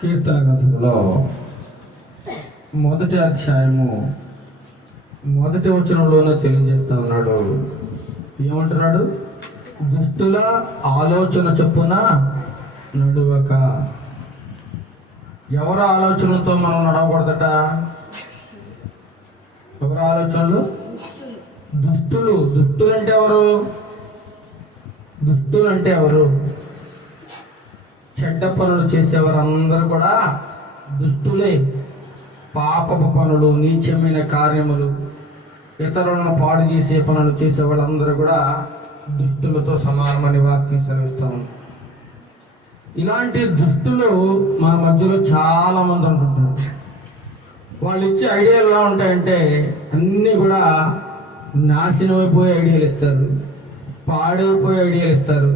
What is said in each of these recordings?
కీర్తన గ్రంథంలో మొదటి అధ్యాయము మొదటి వచనంలోనే తెలియజేస్తా ఉన్నాడు. ఏమంటున్నాడు? దుష్టుల ఆలోచన చొప్పున నడువక. ఎవరి ఆలోచనలతో మనం నడవకూడదట? ఎవరి ఆలోచనలు? దుష్టులు. దుష్టులు అంటే ఎవరు? దుష్టులు అంటే ఎవరు? చెడ్డ పనులు చేసేవారు అందరూ కూడా దుష్టులే. పాపపు పనులు, నీచమైన కార్యములు, ఇతరులను పాడు చేసే పనులు చేసే వాళ్ళందరూ కూడా దుష్టులతో సమానమని వాక్యం సెలవిస్తాము. ఇలాంటి దుష్టులు మన మధ్యలో చాలా మంది ఉంటుంటారు. వాళ్ళు ఇచ్చే ఐడియాలు ఎలా ఉంటాయంటే అన్నీ కూడా నాశనం అయిపోయే ఐడియాలు ఇస్తారు, పాడైపోయే ఐడియాలు ఇస్తారు,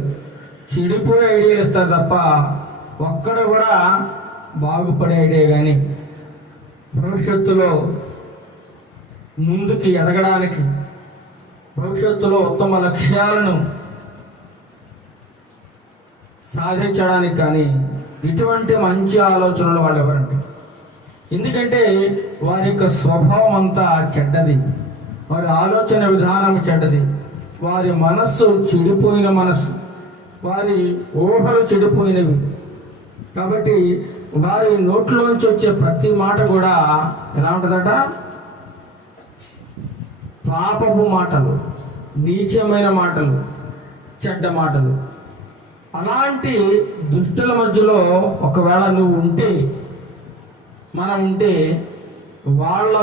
చెడిపోయే ఐడియాలు ఇస్తారు తప్ప ఒక్కడ కూడా బాగుపడే ఐడియా కానీ భవిష్యత్తులో ముందుకు ఎదగడానికి, భవిష్యత్తులో ఉత్తమ లక్ష్యాలను సాధించడానికి కానీ ఇటువంటి మంచి ఆలోచనలు వాళ్ళు ఎవరంటే, ఎందుకంటే వారి యొక్క స్వభావం అంతా చెడ్డది, వారి ఆలోచన విధానం చెడ్డది, వారి మనస్సు చెడిపోయిన మనస్సు, వారి ఊహలు చెడిపోయినవి. కాబట్టి వారి నోట్లోంచి వచ్చే ప్రతి మాట కూడా ఎలా ఉంటుందట? పాపపు మాటలు, నీచమైన మాటలు, చెడ్డ మాటలు. అలాంటి దుష్టుల మధ్యలో ఒకవేళ నువ్వు ఉంటే, మనం ఉంటే, వాళ్ళ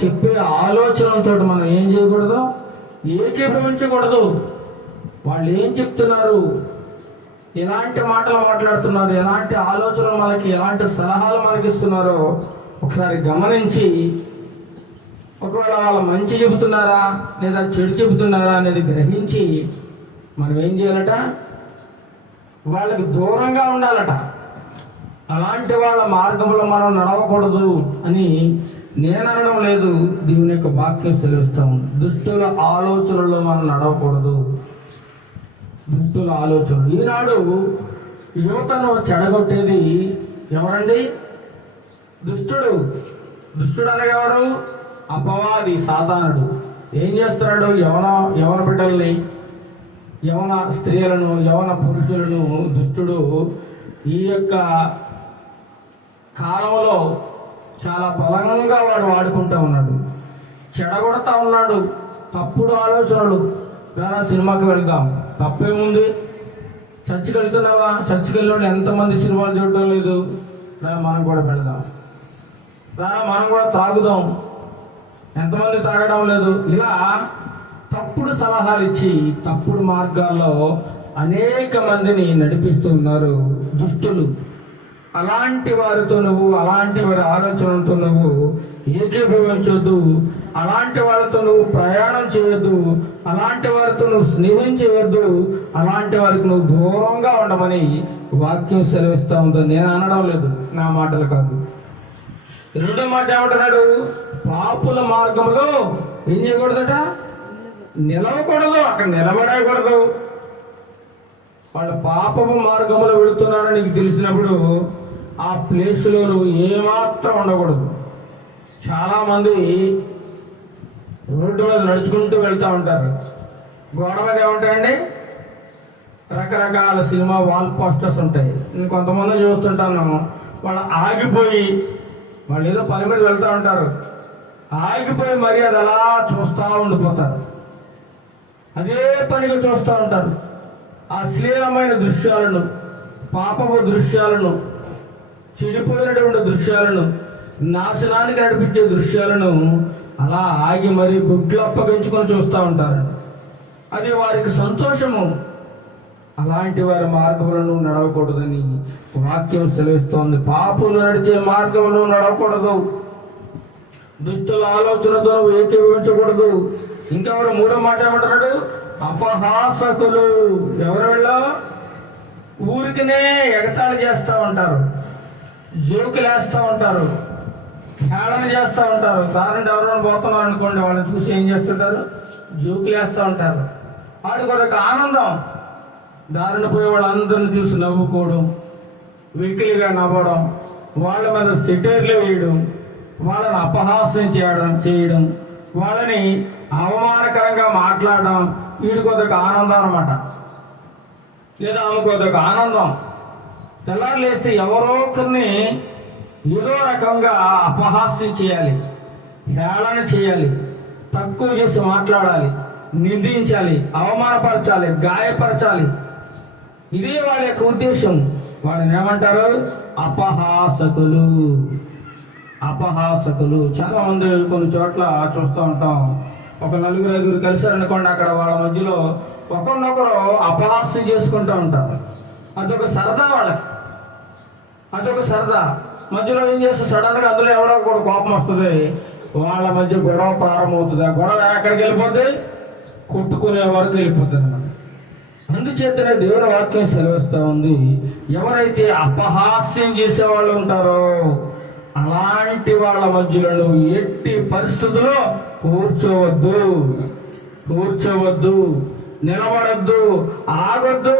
చెప్పే ఆలోచనలతో మనం ఏం చేయకూడదు? ఏకీభవించకూడదు. వాళ్ళు ఏం చెప్తున్నారు, ఎలాంటి మాటలు మాట్లాడుతున్నారు, ఎలాంటి ఆలోచనలు మనకి, ఎలాంటి సలహాలు మనకి ఇస్తున్నారో ఒకసారి గమనించి, ఒకవేళ వాళ్ళ మంచి చెబుతున్నారా లేదా చెడు చెబుతున్నారా అనేది గ్రహించి మనం ఏం చేయాలట? వాళ్ళకి దూరంగా ఉండాలట. అలాంటి వాళ్ళ మార్గంలో మనం నడవకూడదు అని నేను అనడం లేదు, దేవుని యొక్క వాక్యం సెలవిస్తాం. దుష్టుల ఆలోచనలో మనం నడవకూడదు. దుష్టుల ఆలోచనలు. ఈనాడు యువతను చెడగొట్టేది ఎవరండి? దుష్టుడు. దుష్టుడు అనగా ఎవరు? అపవాది, సాతానుడు. ఏం చేస్తున్నాడు? యవన బిడ్డల్ని, యవన స్త్రీలను, యవన పురుషులను దుష్టుడు ఈ యొక్క కాలంలో చాలా బలంగా వాడు వాడుకుంటూ ఉన్నాడు, చెడగొడతా ఉన్నాడు. తప్పుడు ఆలోచనలు. వేరే సినిమాకి వెళ్దాం, తప్పేముంది? చర్చికి వెళ్తున్నావా? చర్చికి వెళ్ళిన ఎంతమంది సినిమాలు చూడడం లేదు, మనం కూడా వెళ్దాం. మనం కూడా తాగుదాం, ఎంతమంది తాగడం లేదు. ఇలా తప్పుడు సలహాలు ఇచ్చి తప్పుడు మార్గాల్లో అనేక మందిని నడిపిస్తూ ఉన్నారు దుష్టులు. అలాంటి వారితో నువ్వు, అలాంటి వారి ఆలోచనలతో నువ్వు ఏకీభవించొద్దు. అలాంటి వాళ్ళతో నువ్వు ప్రయాణం చేయొద్దు. అలాంటి వారితో నువ్వు స్నేహం చేయొద్దు. అలాంటి వారికి నువ్వు దూరంగా ఉండమని వాక్యం సెలవిస్తూ ఉందో. నేను అనడం లేదు, నా మాటలు కాదు. రెండో మాట ఏమంటున్నాడు? పాపుల మార్గంలో ఏం చేయకూడదట? నిలవకూడదు, అక్కడ నిలబడకూడదు. వాళ్ళు పాపపు మార్గంలో వెళుతున్నారని నీకు తెలిసినప్పుడు ఆ ప్లేస్లో నువ్వు ఏమాత్రం ఉండకూడదు. చాలామంది రోడ్డు మీద నడుచుకుంటూ వెళ్తూ ఉంటారు. గోడ మీద ఏముంటాయండి? రకరకాల సినిమా వాల్ పోస్టర్స్ ఉంటాయి. నేను కొంతమంది చూస్తుంటాను, వాళ్ళు ఆగిపోయి, వాళ్ళు ఏదో పని మీద వెళ్తూ ఉంటారు, ఆగిపోయి మరి అది అలా చూస్తూ ఉండిపోతారు. అదే పనిగా చూస్తూ ఉంటారు. అశ్లీలమైన దృశ్యాలను, పాపపు దృశ్యాలను, చెడిపోయినటువంటి దృశ్యాలను, నాశనానికి నడిపించే దృశ్యాలను అలా ఆగి మరి గుడ్లు అప్పగించుకొని చూస్తూ ఉంటారు. అది వారికి సంతోషము. అలాంటి వారి మార్గంలో నడవకూడదని వాక్యం సెలవిస్తోంది. పాపులు నడిచే మార్గంలో నడవకూడదు. దుష్టుల ఆలోచనతో ఏకీభవించకూడదు. ఇంకెవరు? మూడో మాట ఏమంటున్నాడు? అపహాసకులు. ఎవరు వెళ్ళా? ఊరికినే ఎగతాళి చేస్తూ ఉంటారు, జోకులు వేస్తూ ఉంటారు, హేళన చేస్తూ ఉంటారు. దారుణం ఎవరైనా పోతున్నారు అనుకోండి, వాళ్ళని చూసి ఏం చేస్తుంటారు? జోకులు వేస్తూ ఉంటారు. వాడికి ఒక ఆనందం. దారిన పోయే వాళ్ళందరిని చూసి నవ్వుకోవడం, వెకిలిగా నవ్వడం, వాళ్ళ మీద సెటైర్లు వేయడం, వాళ్ళని అపహాస్యం చేయడం, వాళ్ళని అవమానకరంగా మాట్లాడడం వీడికి ఒక ఆనందం అన్నమాట, లేదా ఆమెకు ఒక ఆనందం. తెల్లారు లేస్తే ఎవరో ఒకరిని ఏదో రకంగా అపహాస్యం చేయాలి, హేళన చేయాలి, తక్కువ చేసి మాట్లాడాలి, నిందించాలి, అవమానపరచాలి, గాయపరచాలి. ఇదే వాళ్ళ యొక్క ఉద్దేశం. వాళ్ళని ఏమంటారు? అపహాసకులు. అపహాసకులు. చాలా మంది కొన్ని చోట్ల చూస్తూ ఉంటాం. ఒక 4-5 కలిసారనుకోండి, అక్కడ వాళ్ళ మధ్యలో ఒకరినొకరు అపహాస్యం చేసుకుంటూ ఉంటారు. అదొక సరదా వాళ్ళకి, అదొక సరదా. మధ్యలో ఏం చేస్తే సడన్గా అందులో ఎవరో కూడా కోపం వస్తుంది, వాళ్ళ మధ్య గొడవ ప్రారంభమవుతుంది. ఆ గొడవ ఎక్కడికి వెళ్ళిపోద్ది? కొట్టుకునే వరకు వెళ్ళిపోతుంది అన్నమాట. అందుచేతనే దేవుని వాక్యం సెలవిస్తూ ఉంది, ఎవరైతే అపహాస్యం చేసేవాళ్ళు ఉంటారో అలాంటి వాళ్ళ మధ్యలో నువ్వు ఎట్టి పరిస్థితుల్లో కూర్చోవద్దు, నిలబడద్దు, ఆగొద్దు.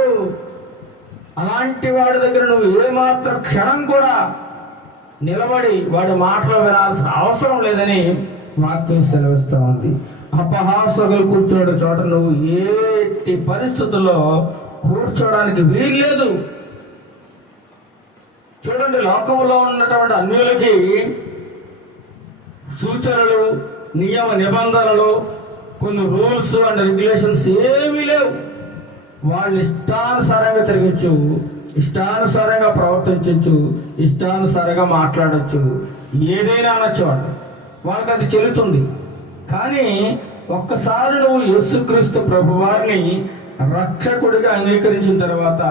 అలాంటి వాడి దగ్గర నువ్వు ఏమాత్రం క్షణం కూడా నిలబడి వాడి మాటలు వినాల్సిన అవసరం లేదని వాక్యం సెలవిస్తూ ఉంది. అపహాసకులు కూర్చోడు చోట నువ్వు ఎట్టి పరిస్థితుల్లో కూర్చోడానికి వీల్లేదు. చూడండి, లోకంలో ఉన్నటువంటి అన్యులకి సూచనలు, నియమ నిబంధనలు, కొన్ని రూల్స్ అండ్ రెగ్యులేషన్స్ ఏమీ లేవు. వాళ్ళు ఇష్టానుసారంగా తిరగచ్చు, ఇష్టానుసారంగా ప్రవర్తించవచ్చు, ఇష్టానుసారంగా మాట్లాడచ్చు, ఏదైనా అనొచ్చు. వాళ్ళకి అది చెల్లుతుంది. కానీ ఒక్కసారి నువ్వు యేసుక్రీస్తు ప్రభువారిని రక్షకుడిగా అంగీకరించిన తర్వాత,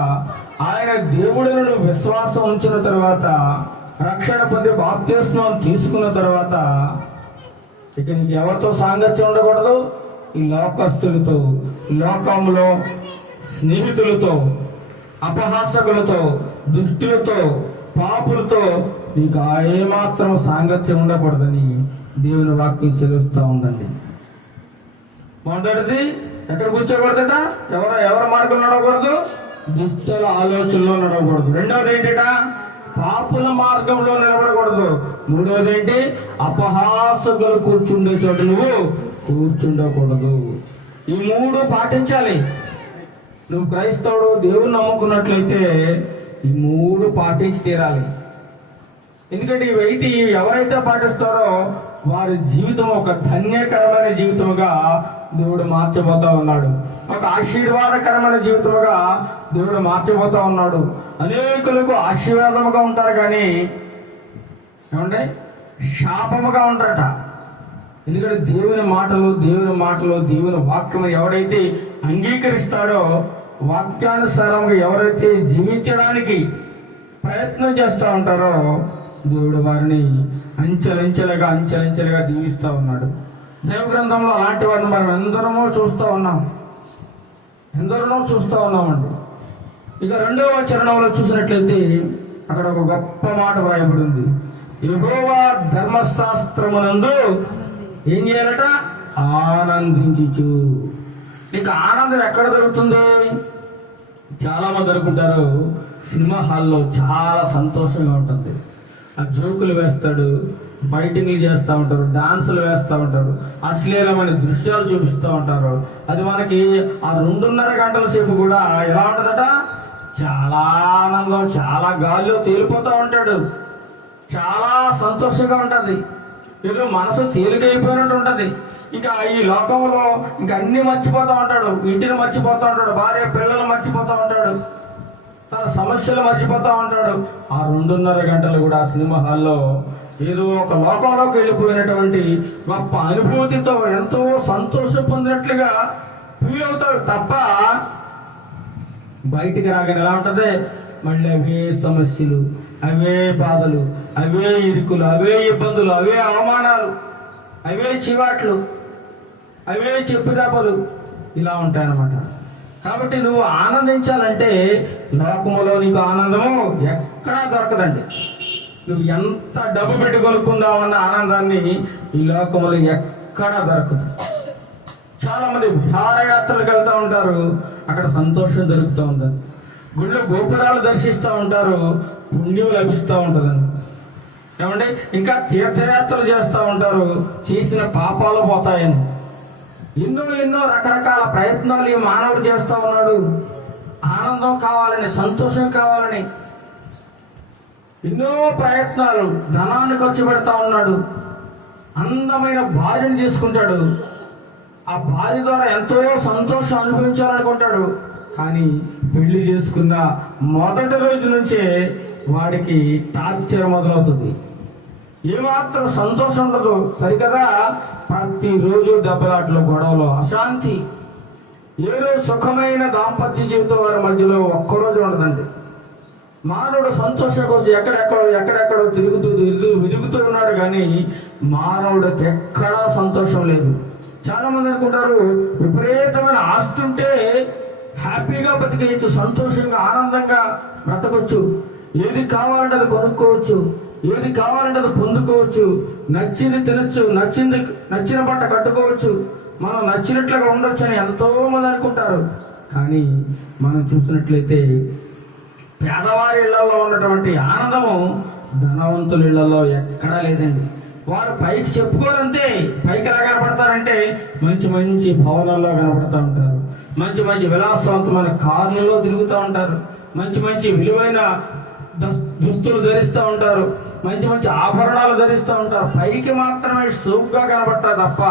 ఆయన దేవుడిని నువ్వు విశ్వాసం ఉంచిన తర్వాత, రక్షణ పొంది బాప్తిస్మం తీసుకున్న తర్వాత, ఇక నీకు ఎవరితో సాంగత్యం ఉండకూడదు? ఈ లోకస్తులతో, లోకంలో స్నేహితులతో, అపహాసకులతో, దుష్టులతో, పాపులతో నీకు ఏమాత్రం సాంగత్యం ఉండకూడదని దేవుని వాక్యం సెలవుస్తూ ఉందండి. మొదటిది ఎక్కడ కూర్చోకూడదట? ఎవరి మార్గంలో నడవకూడదు? దుష్టుల ఆలోచనలో నడవకూడదు. రెండవది ఏంటట? పాపుల మార్గంలో నిలబడకూడదు. మూడవది ఏంటి? అపహాసకులు కూర్చుండే చోట నువ్వు కూర్చుండకూడదు. ఈ 3 పాటించాలి. నువ్వు క్రైస్తవుడు, దేవుని నమ్ముకున్నట్లయితే ఈ 3 పాటించి తీరాలి. ఎందుకంటే ఇవి ఎవరైతే పాటిస్తారో వారి జీవితం ఒక ధన్యకరమైన జీవితముగా దేవుడు మార్చబోతా ఉన్నాడు. ఒక ఆశీర్వాదకరమైన జీవితముగా దేవుడు మార్చబోతా ఉన్నాడు. అనేకులకు ఆశీర్వాదముగా ఉంటారు, కానీ ఏమంటే శాపముగా ఉంటారట. ఎందుకంటే దేవుని మాటలు దేవుని వాక్యం ఎవరైతే అంగీకరిస్తాడో, వాక్యానుసారంగా ఎవరైతే జీవించడానికి ప్రయత్నం చేస్తూ ఉంటారో, దేవుడు వారిని అంచెలంచెలుగా దీవిస్తూ ఉన్నాడు. దైవ గ్రంథంలో అలాంటి వారిని మనం ఎందరో చూస్తూ ఉన్నామండి. ఇక 2వ చరణంలో చూసినట్లయితే అక్కడ ఒక గొప్ప మాట వ్రాయబడి ఉంది. యెహోవా ధర్మశాస్త్రమునందు ఏం చేయాలట? ఆనందించుచు. నీకు ఆనందం ఎక్కడ దొరుకుతుంది? చాలా మంది అనుకుంటారు సినిమా హాల్లో చాలా సంతోషంగా ఉంటుంది. ఆ జోకులు వేస్తాడు, ఫైటింగ్లు చేస్తూ ఉంటారు, డాన్సులు వేస్తూ ఉంటారు, అశ్లీలమైన దృశ్యాలు చూపిస్తూ ఉంటారు. అది మనకి ఆ 2.5 గంటల సేపు కూడా ఎలా ఉంటుందట? చాలా ఆనందం, చాలా గాల్లో తేలిపోతూ ఉంటాడు, చాలా సంతోషంగా ఉంటుంది, ఏదో మనసు తేలికైపోయినట్టు ఉంటుంది. ఇంకా ఈ లోకంలో ఇంకా అన్ని మర్చిపోతూ ఉంటాడు, ఇంటిని మర్చిపోతూ ఉంటాడు, భార్య పిల్లలు మర్చిపోతూ ఉంటాడు, తన సమస్యలు మర్చిపోతూ ఉంటాడు. ఆ 2.5 గంటలు కూడా సినిమా హాల్లో ఏదో ఒక లోకంలోకి వెళ్ళిపోయినటువంటి గొప్ప అనుభూతితో ఎంతో సంతోషం పొందినట్లుగా ఫీల్ అవుతాడు తప్ప బయటికి రాగానే ఎలా ఉంటుంది? మళ్ళీ అవే సమస్యలు, అవే బాధలు, అవే ఇరుకులు, అవే ఇబ్బందులు, అవే అవమానాలు, అవే చివాట్లు, అవే చెప్పుదెబ్బలు ఇలా ఉంటాయన్నమాట. కాబట్టి నువ్వు ఆనందించాలంటే లోకములో నీకు ఆనందము ఎక్కడా దొరకదండి. నువ్వు ఎంత డబ్బు పెట్టి కొనుక్కుందామన్న ఆనందాన్ని ఈ లోకములో ఎక్కడా దొరకదు. చాలా మంది విహారయాత్రలకు వెళ్తూ ఉంటారు, అక్కడ సంతోషం దొరుకుతూ ఉంటుంది. గుళ్ళో గోపురాలు దర్శిస్తూ ఉంటారు, పుణ్యం లభిస్తూ ఉంటుంది. ఏమంటే ఇంకా తీర్థయాత్రలు చేస్తూ ఉంటారు, చేసిన పాపాలు పోతాయని. ఎన్నో ఎన్నో రకరకాల ప్రయత్నాలు ఈ మానవుడు చేస్తూ ఉన్నాడు. ఆనందం కావాలని, సంతోషం కావాలని ఎన్నో ప్రయత్నాలు, ధనాన్ని ఖర్చు పెడతా ఉన్నాడు. అందమైన భార్యను చేసుకుంటాడు, ఆ భార్య ద్వారా ఎంతో సంతోషం అనుభవించాలనుకుంటాడు. కానీ పెళ్లి చేసుకున్న మొదటి రోజు నుంచే వాడికి టార్చర్ మొదలవుతుంది. ఏమాత్రం సంతోషం ఉండదు, సరికదా ప్రతిరోజు దెబ్బలాట్లు, గొడవలు, అశాంతి. ఏదో సుఖమైన దాంపత్య జీవితం వారి మధ్యలో ఒక్కరోజు ఉండదండి. మానవుడు సంతోషం కోసం ఎక్కడెక్కడో తిరుగుతూ వెతుకుతూ ఉన్నాడు, కానీ మానవుడికి ఎక్కడా సంతోషం లేదు. చాలా మంది అనుకుంటారు విపరీతమైన ఆస్తి ఉంటే హ్యాపీగా బతికేయచ్చు, సంతోషంగా ఆనందంగా బ్రతకొచ్చు, ఏది కావాలంటే అది కొనుక్కోవచ్చు, ఏది కావాలంటే అది పొందుకోవచ్చు, నచ్చింది తినచ్చు, నచ్చిన బట్ట కట్టుకోవచ్చు, మనం నచ్చినట్లుగా ఉండొచ్చు అని ఎంతో మంది అనుకుంటారు. కానీ మనం చూసినట్లయితే పేదవారి ఇళ్లలో ఉన్నటువంటి ఆనందము ధనవంతుల ఇళ్లలో ఎక్కడా లేదండి. వారు పైకి చెప్పుకోరంతే, పైకి ఎలా కనపడతారంటే మంచి మంచి భవనాల్లో కనపడుతూ ఉంటారు, మంచి మంచి విలాసవంతమైన కార్లలో తిరుగుతూ ఉంటారు, మంచి మంచి విలువైన దుస్తులు ధరిస్తూ ఉంటారు, మంచి మంచి ఆభరణాలు ధరిస్తూ ఉంటారు. పైకి మాత్రమే సూపుగా కనబడతారు తప్ప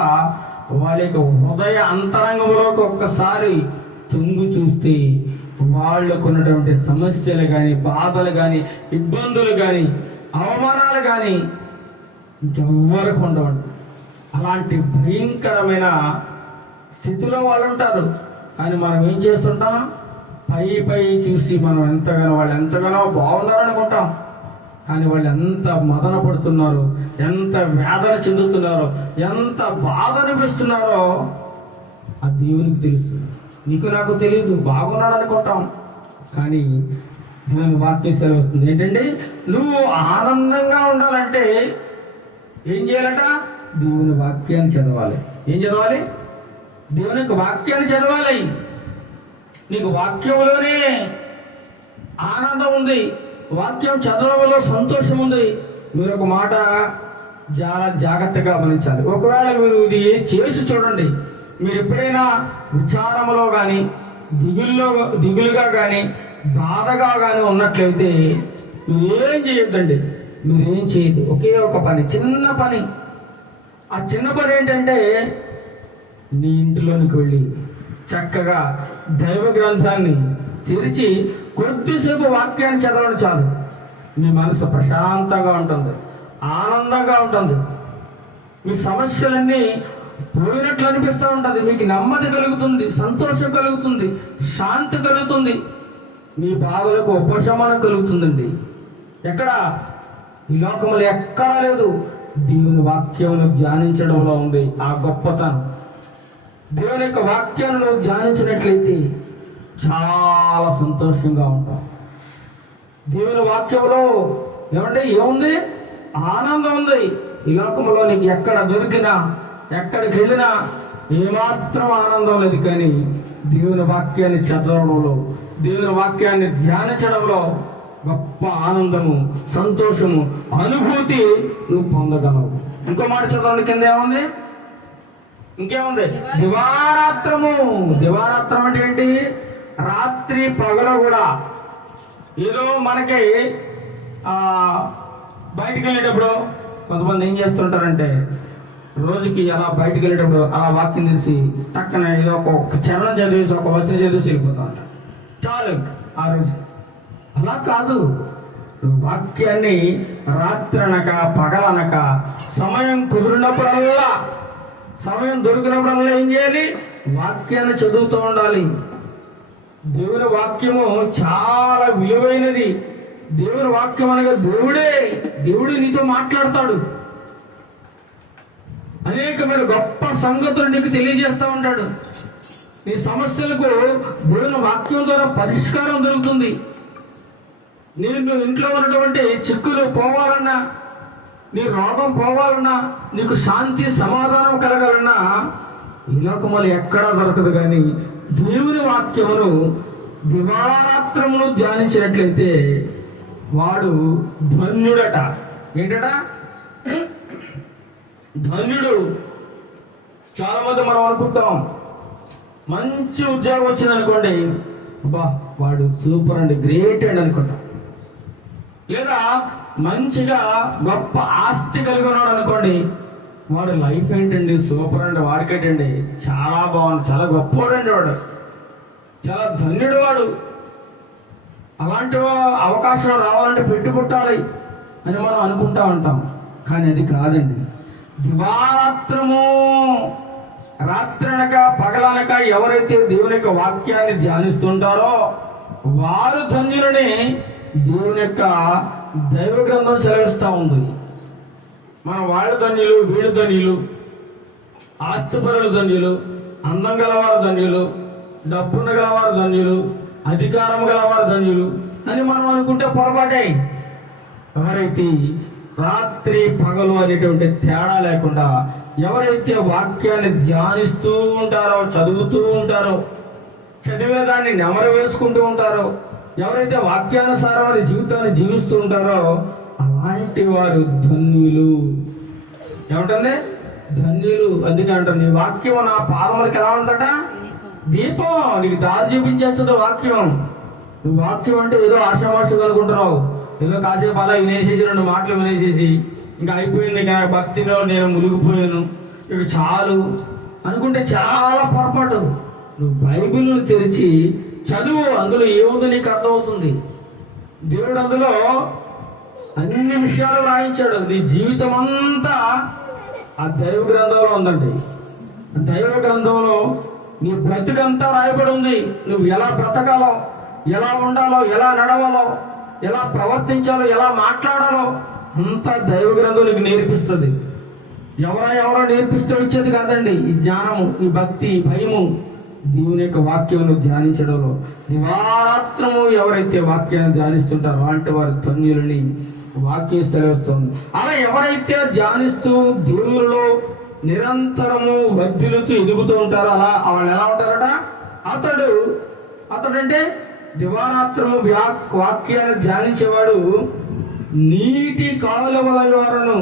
వాళ్ళకి హృదయ అంతరంగంలోకి ఒక్కసారి తుంగు చూస్తే వాళ్ళకు ఉన్నటువంటి సమస్యలు కానీ, బాధలు కానీ, ఇబ్బందులు కానీ, అవమానాలు కానీ ఇంకెవ్వరికి ఉండవండి. అలాంటి భయంకరమైన స్థితిలో వాళ్ళు ఉంటారు. కానీ మనం ఏం చేస్తుంటాం, పై చూసి మనం వాళ్ళు ఎంతగానో బాగున్నారు అనుకుంటాం. కానీ వాళ్ళు ఎంత మదన పడుతున్నారో, ఎంత వేదన చెందుతున్నారో, ఎంత బాధ అనిపిస్తున్నారో ఆ దేవునికి తెలుస్తుంది. నీకు నాకు తెలియదు, బాగున్నాడు అనుకుంటాం. కానీ దేవుని వాక్యం సెలవుస్తుంది ఏంటంటే, నువ్వు ఆనందంగా ఉండాలంటే ఏం చేయాలట? దేవుని వాక్యాన్ని చదవాలి. ఏం చదవాలి? దేవుని యొక్క వాక్యాన్ని చదవాలి. నీకు వాక్యంలోనే ఆనందం ఉంది, వాక్యం చదవడంలో సంతోషం ఉంది. మీరు ఒక మాట చాలా జాగ్రత్తగా గమనించాలి. ఒకవేళ మీరు ఇది చేసి చూడండి. మీరు ఎప్పుడైనా విచారంలో కానీ, దిగులుగా కానీ, బాధగా కానీ ఉన్నట్లయితే మీరేం చేయొద్దండి. మీరేం చేయద్దు. ఒకే ఒక పని, చిన్న పని. ఆ చిన్న పని ఏంటంటే, నీ ఇంటిలోనికి వెళ్ళి చక్కగా దైవ గ్రంథాన్ని తెరిచి కొద్దిసేపు వాక్యాన్ని చదవడం చాలు. మీ మనసు ప్రశాంతంగా ఉంటుంది, ఆనందంగా ఉంటుంది. మీ సమస్యలన్నీ పోయినట్లు అనిపిస్తూ ఉంటుంది. మీకు నెమ్మది కలుగుతుంది, సంతోషం కలుగుతుంది, శాంతి కలుగుతుంది, మీ బాధలకు ఉపశమనం కలుగుతుందండి. ఎక్కడ? ఈ లోకంలో ఎక్కడా లేదు. దేవుని వాక్యంలో ధ్యానించడంలో ఉంది ఆ గొప్పతనం. దేవుని యొక్క వాక్యాన్ని నువ్వు ధ్యానించినట్లయితే చాలా సంతోషంగా ఉంటాం. దేవుని వాక్యంలో ఏముంది? ఆనందం ఉంది. ఈ లోకంలో నీకు ఎక్కడ దొరికినా, ఎక్కడికి వెళ్ళినా ఏమాత్రం ఆనందం లేదు. కానీ దేవుని వాక్యాన్ని చదవడంలో, దేవుని వాక్యాన్ని ధ్యానించడంలో గొప్ప ఆనందము, సంతోషము, అనుభూతి నువ్వు పొందగలవు. ఇంకో మాట చదవండి, కింద ఏముంది? ఇంకేముంది? దివారాత్రము. దివారాత్రం అంటే ఏంటి? రాత్రి పగలు కూడా. ఏదో మనకి బయటికి వెళ్ళేటప్పుడు కొంతమంది ఏం చేస్తుంటారంటే, రోజుకి అలా బయటికి వెళ్ళేటప్పుడు అలా వాక్యం తెలిసి టక్కన ఏదో ఒక చరణం చదివేసి, ఒక వచనం చదివేసి వెళ్ళిపోతా ఉంటారు. చాలు ఆ రోజు. అలా కాదు. వాక్యాన్ని రాత్రి అనక పగలనక సమయం కుదిరినప్పుడల్లా, సమయం దొరికినప్పుడల్లా ఏం చేయాలి? వాక్యాన్ని చదువుతూ ఉండాలి. దేవుని వాక్యము చాలా విలువైనది. దేవుని వాక్యం అనగా దేవుడు నీతో మాట్లాడతాడు. అనేకమైన గొప్ప సంగతులు నీకు తెలియజేస్తూ ఉంటాడు. నీ సమస్యలకు దేవుని వాక్యం ద్వారా పరిష్కారం దొరుకుతుంది. నేను ఇంట్లో ఉన్నటువంటి చిక్కులు పోవాలన్నా, నీ రోగం పోవాలన్నా, నీకు శాంతి సమాధానం కలగాలన్నా ఈ లోకములు ఎక్కడా దొరకదు. కానీ దేవుని వాక్యమును దివారాత్రమును ధ్యానించినట్లయితే వాడు ధన్యుడట. ఏంటట? ధన్యుడు. చాలా మంది మనం అనుకుంటాం, మంచి ఉద్యోగం వచ్చింది అనుకోండి, అబ్బా వాడు సూపర్ అండి, గ్రేట్ అండి అనుకుంటాం. లేదా మంచిగా గొప్ప ఆస్తి కలిగి ఉన్నాడు అనుకోండి, వాడు లైఫ్ ఏంటండి, సూపర్ అండి, వాడికేటండి చాలా బాగుంది, చాలా గొప్పవాడండి, వాడు చాలా ధన్యుడు వాడు. అలాంటి అవకాశం రావాలంటే పెట్టుబట్టాలి అని మనం అనుకుంటా ఉంటాం. కానీ అది కాదండి. దివారాత్రము, రాత్రనక పగలనక ఎవరైతే దేవుని యొక్క వాక్యాన్ని ధ్యానిస్తుంటారో వారు ధన్యులని దేవుని యొక్క దైవ గ్రంథం సెలవిస్తూ ఉంది. మన వాళ్ళు ధన్యులు, వీళ్ళు ధన్యులు, ఆస్తిపరులు ధన్యులు, అందం గలవారు ధన్యులు, డబ్బున్న గలవారు ధన్యులు, అధికారం గలవారు ధన్యులు అని మనం అనుకుంటే పొరపాటే. ఎవరైతే రాత్రి పగలు అనేటువంటి తేడా లేకుండా ఎవరైతే వాక్యాన్ని ధ్యానిస్తూ ఉంటారో, చదువుతూ ఉంటారో, చదివిన దాన్ని నెమరు వేసుకుంటూ ఉంటారో, ఎవరైతే వాక్యానుసారమైన జీవితాన్ని జీవిస్తూ ఉంటారో అలాంటి వారు ధన్యులు. ఏమంటుంది? ధన్యులు. అందుకే అంటారు, నీ వాక్యం నా పాదములకు ఎలా ఉందట? దీపం. నీకు దారి చూపించేస్తుంది వాక్యం. నువ్వు వాక్యం అంటే ఏదో ఆశామాషగా అనుకుంటున్నావు, ఏదో కాసేపు అలా వినేసేసి 2 మాటలు వినేసేసి ఇంకా అయిపోయింది, ఇంకా భక్తిలో నేను మునిగిపోయాను, ఇక చాలు అనుకుంటే చాలా పొరపాటు. నువ్వు బైబిల్ తెరిచి చదువు, అందులో ఏముందో నీకు అర్థమవుతుంది. దేవుడు అందులో అన్ని విషయాలు రాయించాడు. నీ జీవితం అంతా ఆ దైవ గ్రంథంలో ఉందండి. దైవ గ్రంథంలో నీ బ్రతుకంతా రాయబడి ఉంది. నువ్వు ఎలా బ్రతకాలో, ఎలా ఉండాలో, ఎలా నడవాలో, ఎలా ప్రవర్తించాలో, ఎలా మాట్లాడాలో అంతా దైవ గ్రంథం నీకు నేర్పిస్తుంది. ఎవరో నేర్పిస్తూ వచ్చేది కాదండి. ఈ జ్ఞానము, ఈ భక్తి, భయము దేవుని యొక్క వాక్యంలో ధ్యానించడంలో దివారాత్రము ఎవరైతే వాక్యాన్ని ధ్యానిస్తుంటారో అలాంటి వారి ధన్యులని వాక్యం సెలవిస్తుంది. అలా ఎవరైతే ధ్యానిస్తూ దేవునిలో నిరంతరము వర్ధిల్లుతూ ఎదుగుతూ ఉంటారో అలా వాళ్ళు ఎలా ఉంటారట? అతడంటే దివారాత్రము వాక్యాన్ని ధ్యానించేవాడు నీటి కాలువల ద్వారాను.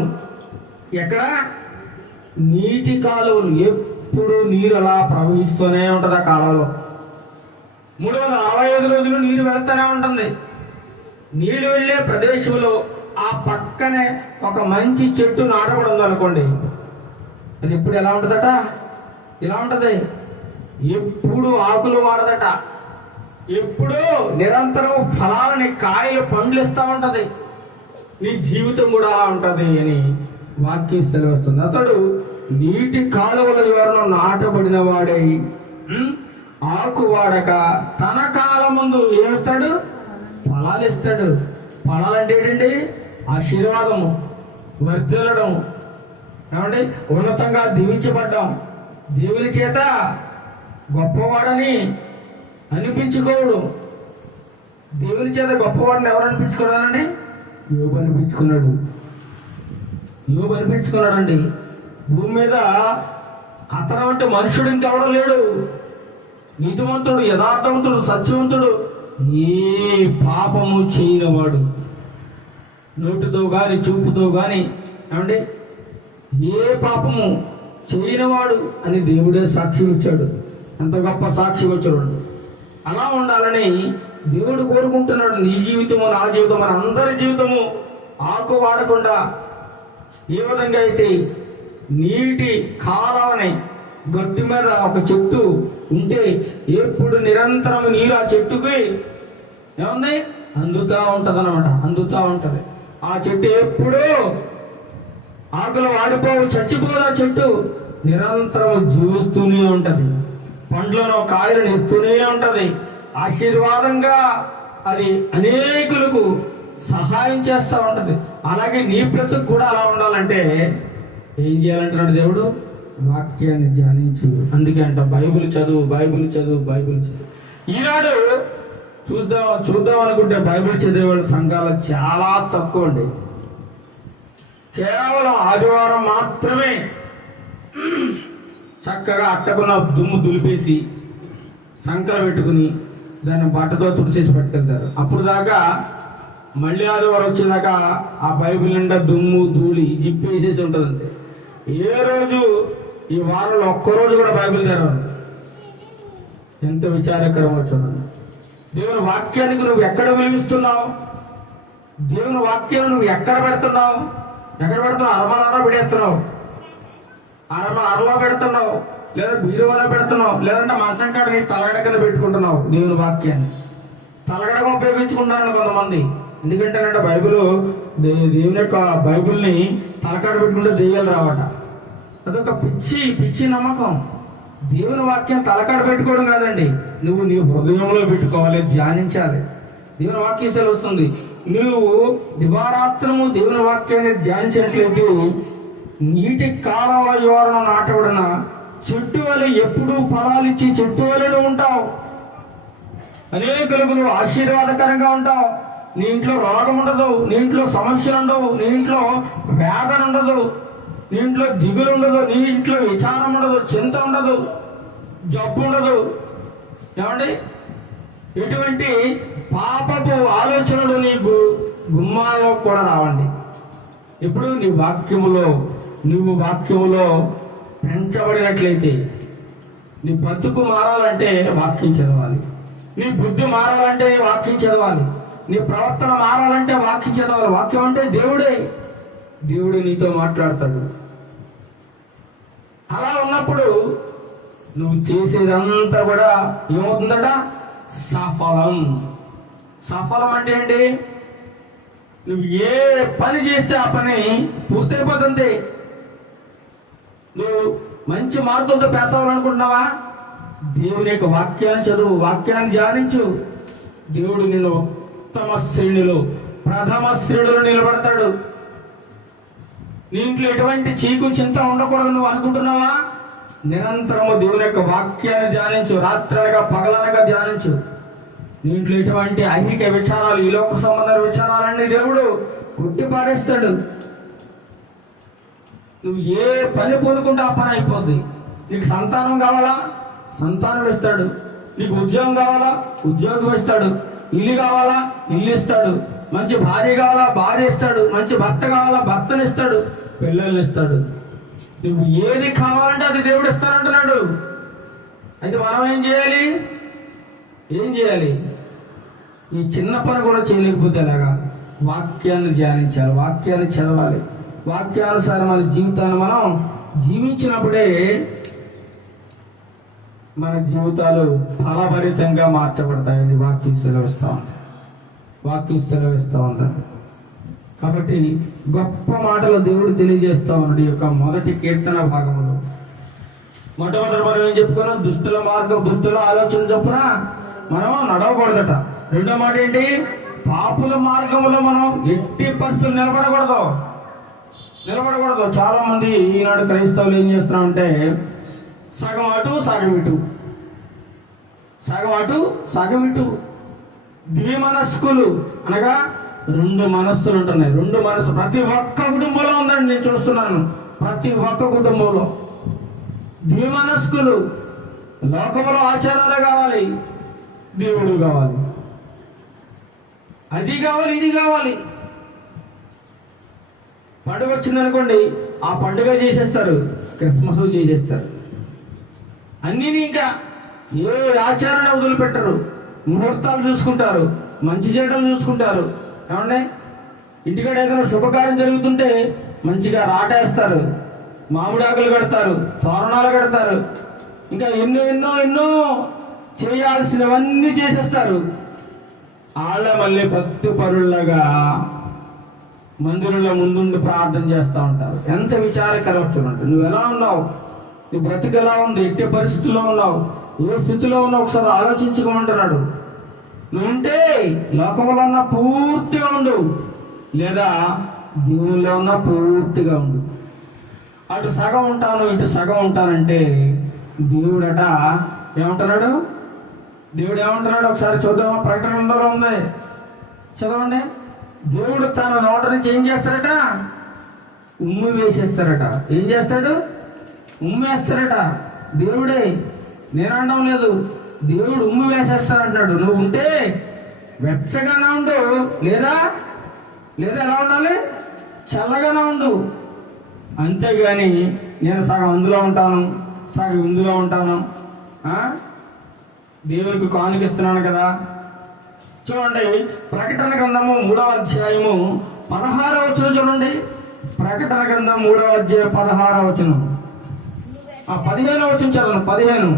ఎక్కడ? నీటి కాలువలు. ఎప్పుడు నీరు అలా ప్రవహిస్తూనే ఉంటుంది. ఆ కాలంలో 365 రోజులు నీరు వెళ్తూనే ఉంటుంది. నీళ్ళు వెళ్ళే ప్రదేశంలో ఆ పక్కనే ఒక మంచి చెట్టు నాటబడి ఉందనుకోండి, అది ఎప్పుడు ఎలా ఉంటుందట? ఇలా ఉంటుంది. ఎప్పుడు ఆకులు వాడదట, ఎప్పుడు నిరంతరం ఫలాలని, కాయలు, పండ్లు ఇస్తూ ఉంటది. నీ జీవితం కూడా అలా ఉంటుంది అని వాక్యం సెలవుస్తుంది. అతడు నీటి కాలువల ద్వారా నాటబడిన వాడై ఆకు వాడక తన కాలం ముందు ఏమిస్తాడు? ఫలాలు ఇస్తాడు. ఫలాలు అంటే ఏంటండి? ఆశీర్వాదము, వర్ధిల్లడం, ఏమండి, ఉన్నతంగా దీవించబడ్డాం, దేవుని చేత గొప్పవాడని అనిపించుకోవడం. దేవుని చేత గొప్పవాడిని ఎవరు అనిపించుకోవడానండి? యోబు అనిపించుకున్నాడు. యోబు అనిపించుకున్నాడండి. భూమి మీద అతను అంటే మనుషుడు ఇంకెవడం లేడు. నీతిమంతుడు, యథార్థవంతుడు, సత్యవంతుడు, ఏ పాపము చేయనివాడు, నోటితో కానీ చూపుతో కానీ ఏమండి ఏ పాపము చేయనివాడు అని దేవుడే సాక్ష్యం ఇచ్చాడు. ఎంత గొప్ప సాక్ష్యం వచ్చాడు. అలా ఉండాలని దేవుడు కోరుకుంటున్నాడు. నీ జీవితము, నా జీవితం, మన అందరి జీవితము ఆకు వాడకుండా ఏ విధంగా అయితే నీటి కాలవని గట్టి మీద ఒక చెట్టు ఉంటే ఎప్పుడు నిరంతరం నీరు ఆ చెట్టుకి ఏముంది? అందుతూ ఉంటుంది అన్నమాట. అందుతూ ఉంటుంది. ఆ చెట్టు ఎప్పుడు ఆకులు వాడిపోవు, చచ్చిపోదు. ఆ చెట్టు నిరంతరం జీవిస్తూనే ఉంటుంది. పండ్లను, కాయలను ఇస్తూనే ఉంటుంది. ఆశీర్వాదంగా అది అనేకులకు సహాయం చేస్తూ ఉంటుంది. అలాగే నీ బ్రతుకు కూడా అలా ఉండాలంటే ఏం చేయాలంటున్నాడు దేవుడు? వాక్యాన్ని ధ్యానించు. అందుకే అంట బైబిల్ చదువు, బైబిల్ చదువు, బైబిల్ చదువు. ఈనాడు చూద్దాం అనుకుంటే బైబిల్ చదివేవాళ్ళ సంఘాలు చాలా తక్కువ అండి. కేవలం ఆదివారం మాత్రమే చక్కగా అట్టకున్న దుమ్ము దులిపేసి సంకలు పెట్టుకుని దాన్ని బట్టతో తుడిచేసి పట్టుకెళ్తారు. అప్పుడు దాకా మళ్ళీ ఆదివారం వచ్చేదాకా ఆ బైబిల్ నిండా దుమ్ము ధూళి జిప్పేసేసి ఉంటుందండి. ఏ రోజు ఈ వారంలో ఒక్కరోజు కూడా బైబిల్ తెరవరు. ఎంత విచారకరమో చూడండి. దేవుని వాక్యానికి నువ్వు ఎక్కడ వెలిగిస్తున్నావు? దేవుని వాక్యాన్ని నువ్వు ఎక్కడ పెడుతున్నావు? అరమనారా పెడేస్తున్నావు, అరలో పెడుతున్నావు, లేదా బీరువాలో పెడుతున్నావు, లేదంటే మంచం కాడ నీ తలగడ కింద పెట్టుకుంటున్నావు. దేవుని వాక్యాన్ని తలగడగా ఉపయోగించుకుంటారని కొంతమంది. ఎందుకంటే బైబిల్ దేవుని యొక్క బైబిల్ని తలకాడ పెట్టుకుంటే దెయ్యాలు రావట. అదొక పిచ్చి నమ్మకం. దేవుని వాక్యం తలకాడ పెట్టుకోవడం కాదండి, నువ్వు నీ హృదయంలో పెట్టుకోవాలి, ధ్యానించాలి. దేవుని వాక్యం సెలవుస్తుంది. నువ్వు దివారాత్రము దేవుని వాక్యాన్ని ధ్యానించినట్లయితే నీటి కాలువ యోరణ నాటబడిన చెట్టు వలె ఎప్పుడూ ఫలాలు ఇచ్చి చెట్టు వలె ఉంటావు. అనేకులకు నువ్వు ఆశీర్వాదకరంగా ఉంటావు. నీ ఇంట్లో రోగం ఉండదు, నీ ఇంట్లో సమస్యలు ఉండవు, నీ ఇంట్లో వేదన ఉండదు, నీ ఇంట్లో దిగులు ఉండదు, నీ ఇంట్లో విచారం ఉండదు, చింత ఉండదు, జబ్బు ఉండదు. ఏమండి, ఎటువంటి పాపపు ఆలోచనలు నీ గుమ్మాలో కూడా రావండి. ఇప్పుడు నువ్వు వాక్యములో పెంచబడినట్లయితే నీ బతుకు మారాలంటే వాక్యం చదవాలి, నీ బుద్ధి మారాలంటే వాక్యం చదవాలి, నీ ప్రవర్తన మారాలంటే వాక్యం చదవాలి. వాక్యం అంటే దేవుడే నీతో మాట్లాడతాడు. అలా ఉన్నప్పుడు నువ్వు చేసేదంతా కూడా ఏమవుతుందట? సఫలం అంటే ఏంటి? నువ్వు ఏ పని చేస్తే ఆ పని పూర్తయిపోతుంది. నువ్వు మంచి మార్కులతో పాస్ అవ్వాలనుకుంటున్నావా? దేవుని యొక్క వాక్యాన్ని చదువు, వాక్యాన్ని ధ్యానించు. దేవుడు నిన్ను ఉత్తమ శ్రేణిలో ప్రథమ శ్రేణిలో నిలబడతాడు. నీ ఇంట్లో ఎటువంటి చీకు చింత ఉండకూడదు నువ్వు అనుకుంటున్నావా? నిరంతరము దేవుని యొక్క వాక్యాన్ని ధ్యానించు, రాత్రనగా పగలనగా ధ్యానించు. నీ ఇంట్లో ఎటువంటి ఐహిక విచారాలు, ఈ లోక సంబంధ విచారాలన్నీ దేవుడు కొట్టి పారేస్తాడు. నువ్వు ఏ పని పొందుకుంటే ఆ పని అయిపోద్ది. నీకు సంతానం కావాలా? సంతానం ఇస్తాడు. నీకు ఉద్యోగం కావాలా? ఉద్యోగం ఇస్తాడు. ఇల్లు కావాలా? ఇల్లు ఇస్తాడు. మంచి భార్య కావాలా? భార్య ఇస్తాడు. మంచి భర్త కావాలా? భర్తను ఇస్తాడు. పిల్లల్ని ఇస్తాడు. నువ్వు ఏది కావాలంటే అది దేవుడు ఇస్తానంటున్నాడు. అయితే మనం ఏం చేయాలి? ఈ చిన్న పని కూడా చేయలేకపోతే ఎలాగా? వాక్యాన్ని ధ్యానించాలి, వాక్యాన్ని చదవాలి. వాక్యానుసారం మన జీవితాన్ని మనం జీవించినప్పుడే మన జీవితాలు ఫలభరితంగా మార్చబడతాయని వాక్యం సెలవిస్తూ ఉంటారు. కాబట్టి గొప్ప మాటలు దేవుడు తెలియజేస్తా ఉన్నాడు. ఈ యొక్క మొదటి కీర్తన భాగంలో మొట్టమొదటి మనం ఏం చెప్పుకున్నాం? దుష్టుల ఆలోచన చొప్పున మనం నడవకూడదట. రెండో మాట ఏంటి? పాపుల మార్గంలో మనం ఎట్టి పరిస్థితులు నిలబడకూడదు. చాలా మంది ఈనాడు క్రైస్తవులు ఏం చేస్తున్నామంటే సగం అటు సగం ఇటు ద్విమనస్కులు, అనగా రెండు మనస్సులు ఉంటున్నాయి. ప్రతి ఒక్క కుటుంబంలో ఉందండి, నేను చూస్తున్నాను. ప్రతి ఒక్క కుటుంబంలో ద్విమనస్కులు. లోకంలో ఆచారాలు కావాలి, దేవుడు కావాలి, అది కావాలి, ఇది కావాలి. పండుగ వచ్చిందనుకోండి, ఆ పండుగ చేసేస్తారు, క్రిస్మస్ చేసేస్తారు. అన్నీ ఇంకా ఏ ఆచారాన్ని వదిలిపెట్టరు. ముహూర్తాలు చూసుకుంటారు, మంచి చెడ్డలు చూసుకుంటారు. ఏమండి, ఇంటికాడ ఏదైనా శుభకార్యం జరుగుతుంటే మంచిగా రాటేస్తారు, మామిడాకులు కడతారు, తోరణాలు కడతారు, ఇంకా ఎన్నో చేయాల్సినవన్నీ చేసేస్తారు. వాళ్ళ మళ్ళీ భక్తి పరుల్లాగా మందిరంలో ముందుండి ప్రార్థన చేస్తూ ఉంటారు. ఎంత విచారకరం చూడండి. నువ్వు ఎలా ఉన్నావు? నీ బ్రతుకు ఎలా ఉంది? ఎట్టి పరిస్థితుల్లో ఉన్నావు? ఏ స్థితిలో ఉన్నావు? ఒకసారి ఆలోచించుకోమంటున్నాడు. నువ్వుంటే లోకంలో ఉన్న పూర్తిగా ఉండు, లేదా దేవుల్లో ఉన్న పూర్తిగా ఉండు. అటు సగం ఉంటాను, ఇటు సగం ఉంటానంటే దేవుడట ఏమంటున్నాడు? ఒకసారి చూద్దామా? ప్రకటన 2లో ఉంది, చదవండి. దేవుడు తన నోట నుంచి ఏం చేస్తాడట? ఉమ్మి వేసేస్తాడట. ఏం చేస్తాడు? ఉమ్మేస్తాడట. దేవుడే, నేను అనడం లేదు, దేవుడు ఉమ్మి వేసేస్తాడంటాడు. నువ్వు ఉంటే వెచ్చగానే ఉండు, లేదా లేదా ఎలా ఉండాలి? చల్లగానే ఉండు. అంతేగాని నేను సగం అందులో ఉంటాను, సగం ఇందులో ఉంటాను, దేవునికి కానుకిస్తున్నాను కదా. చూడండి, ప్రకటన గ్రంథము 3వ అధ్యాయము 16వ వచనం చూడండి. ప్రకటన గ్రంథం 3వ అధ్యాయం 16వ వచనం. 15వ వచనం చదవండి. 15.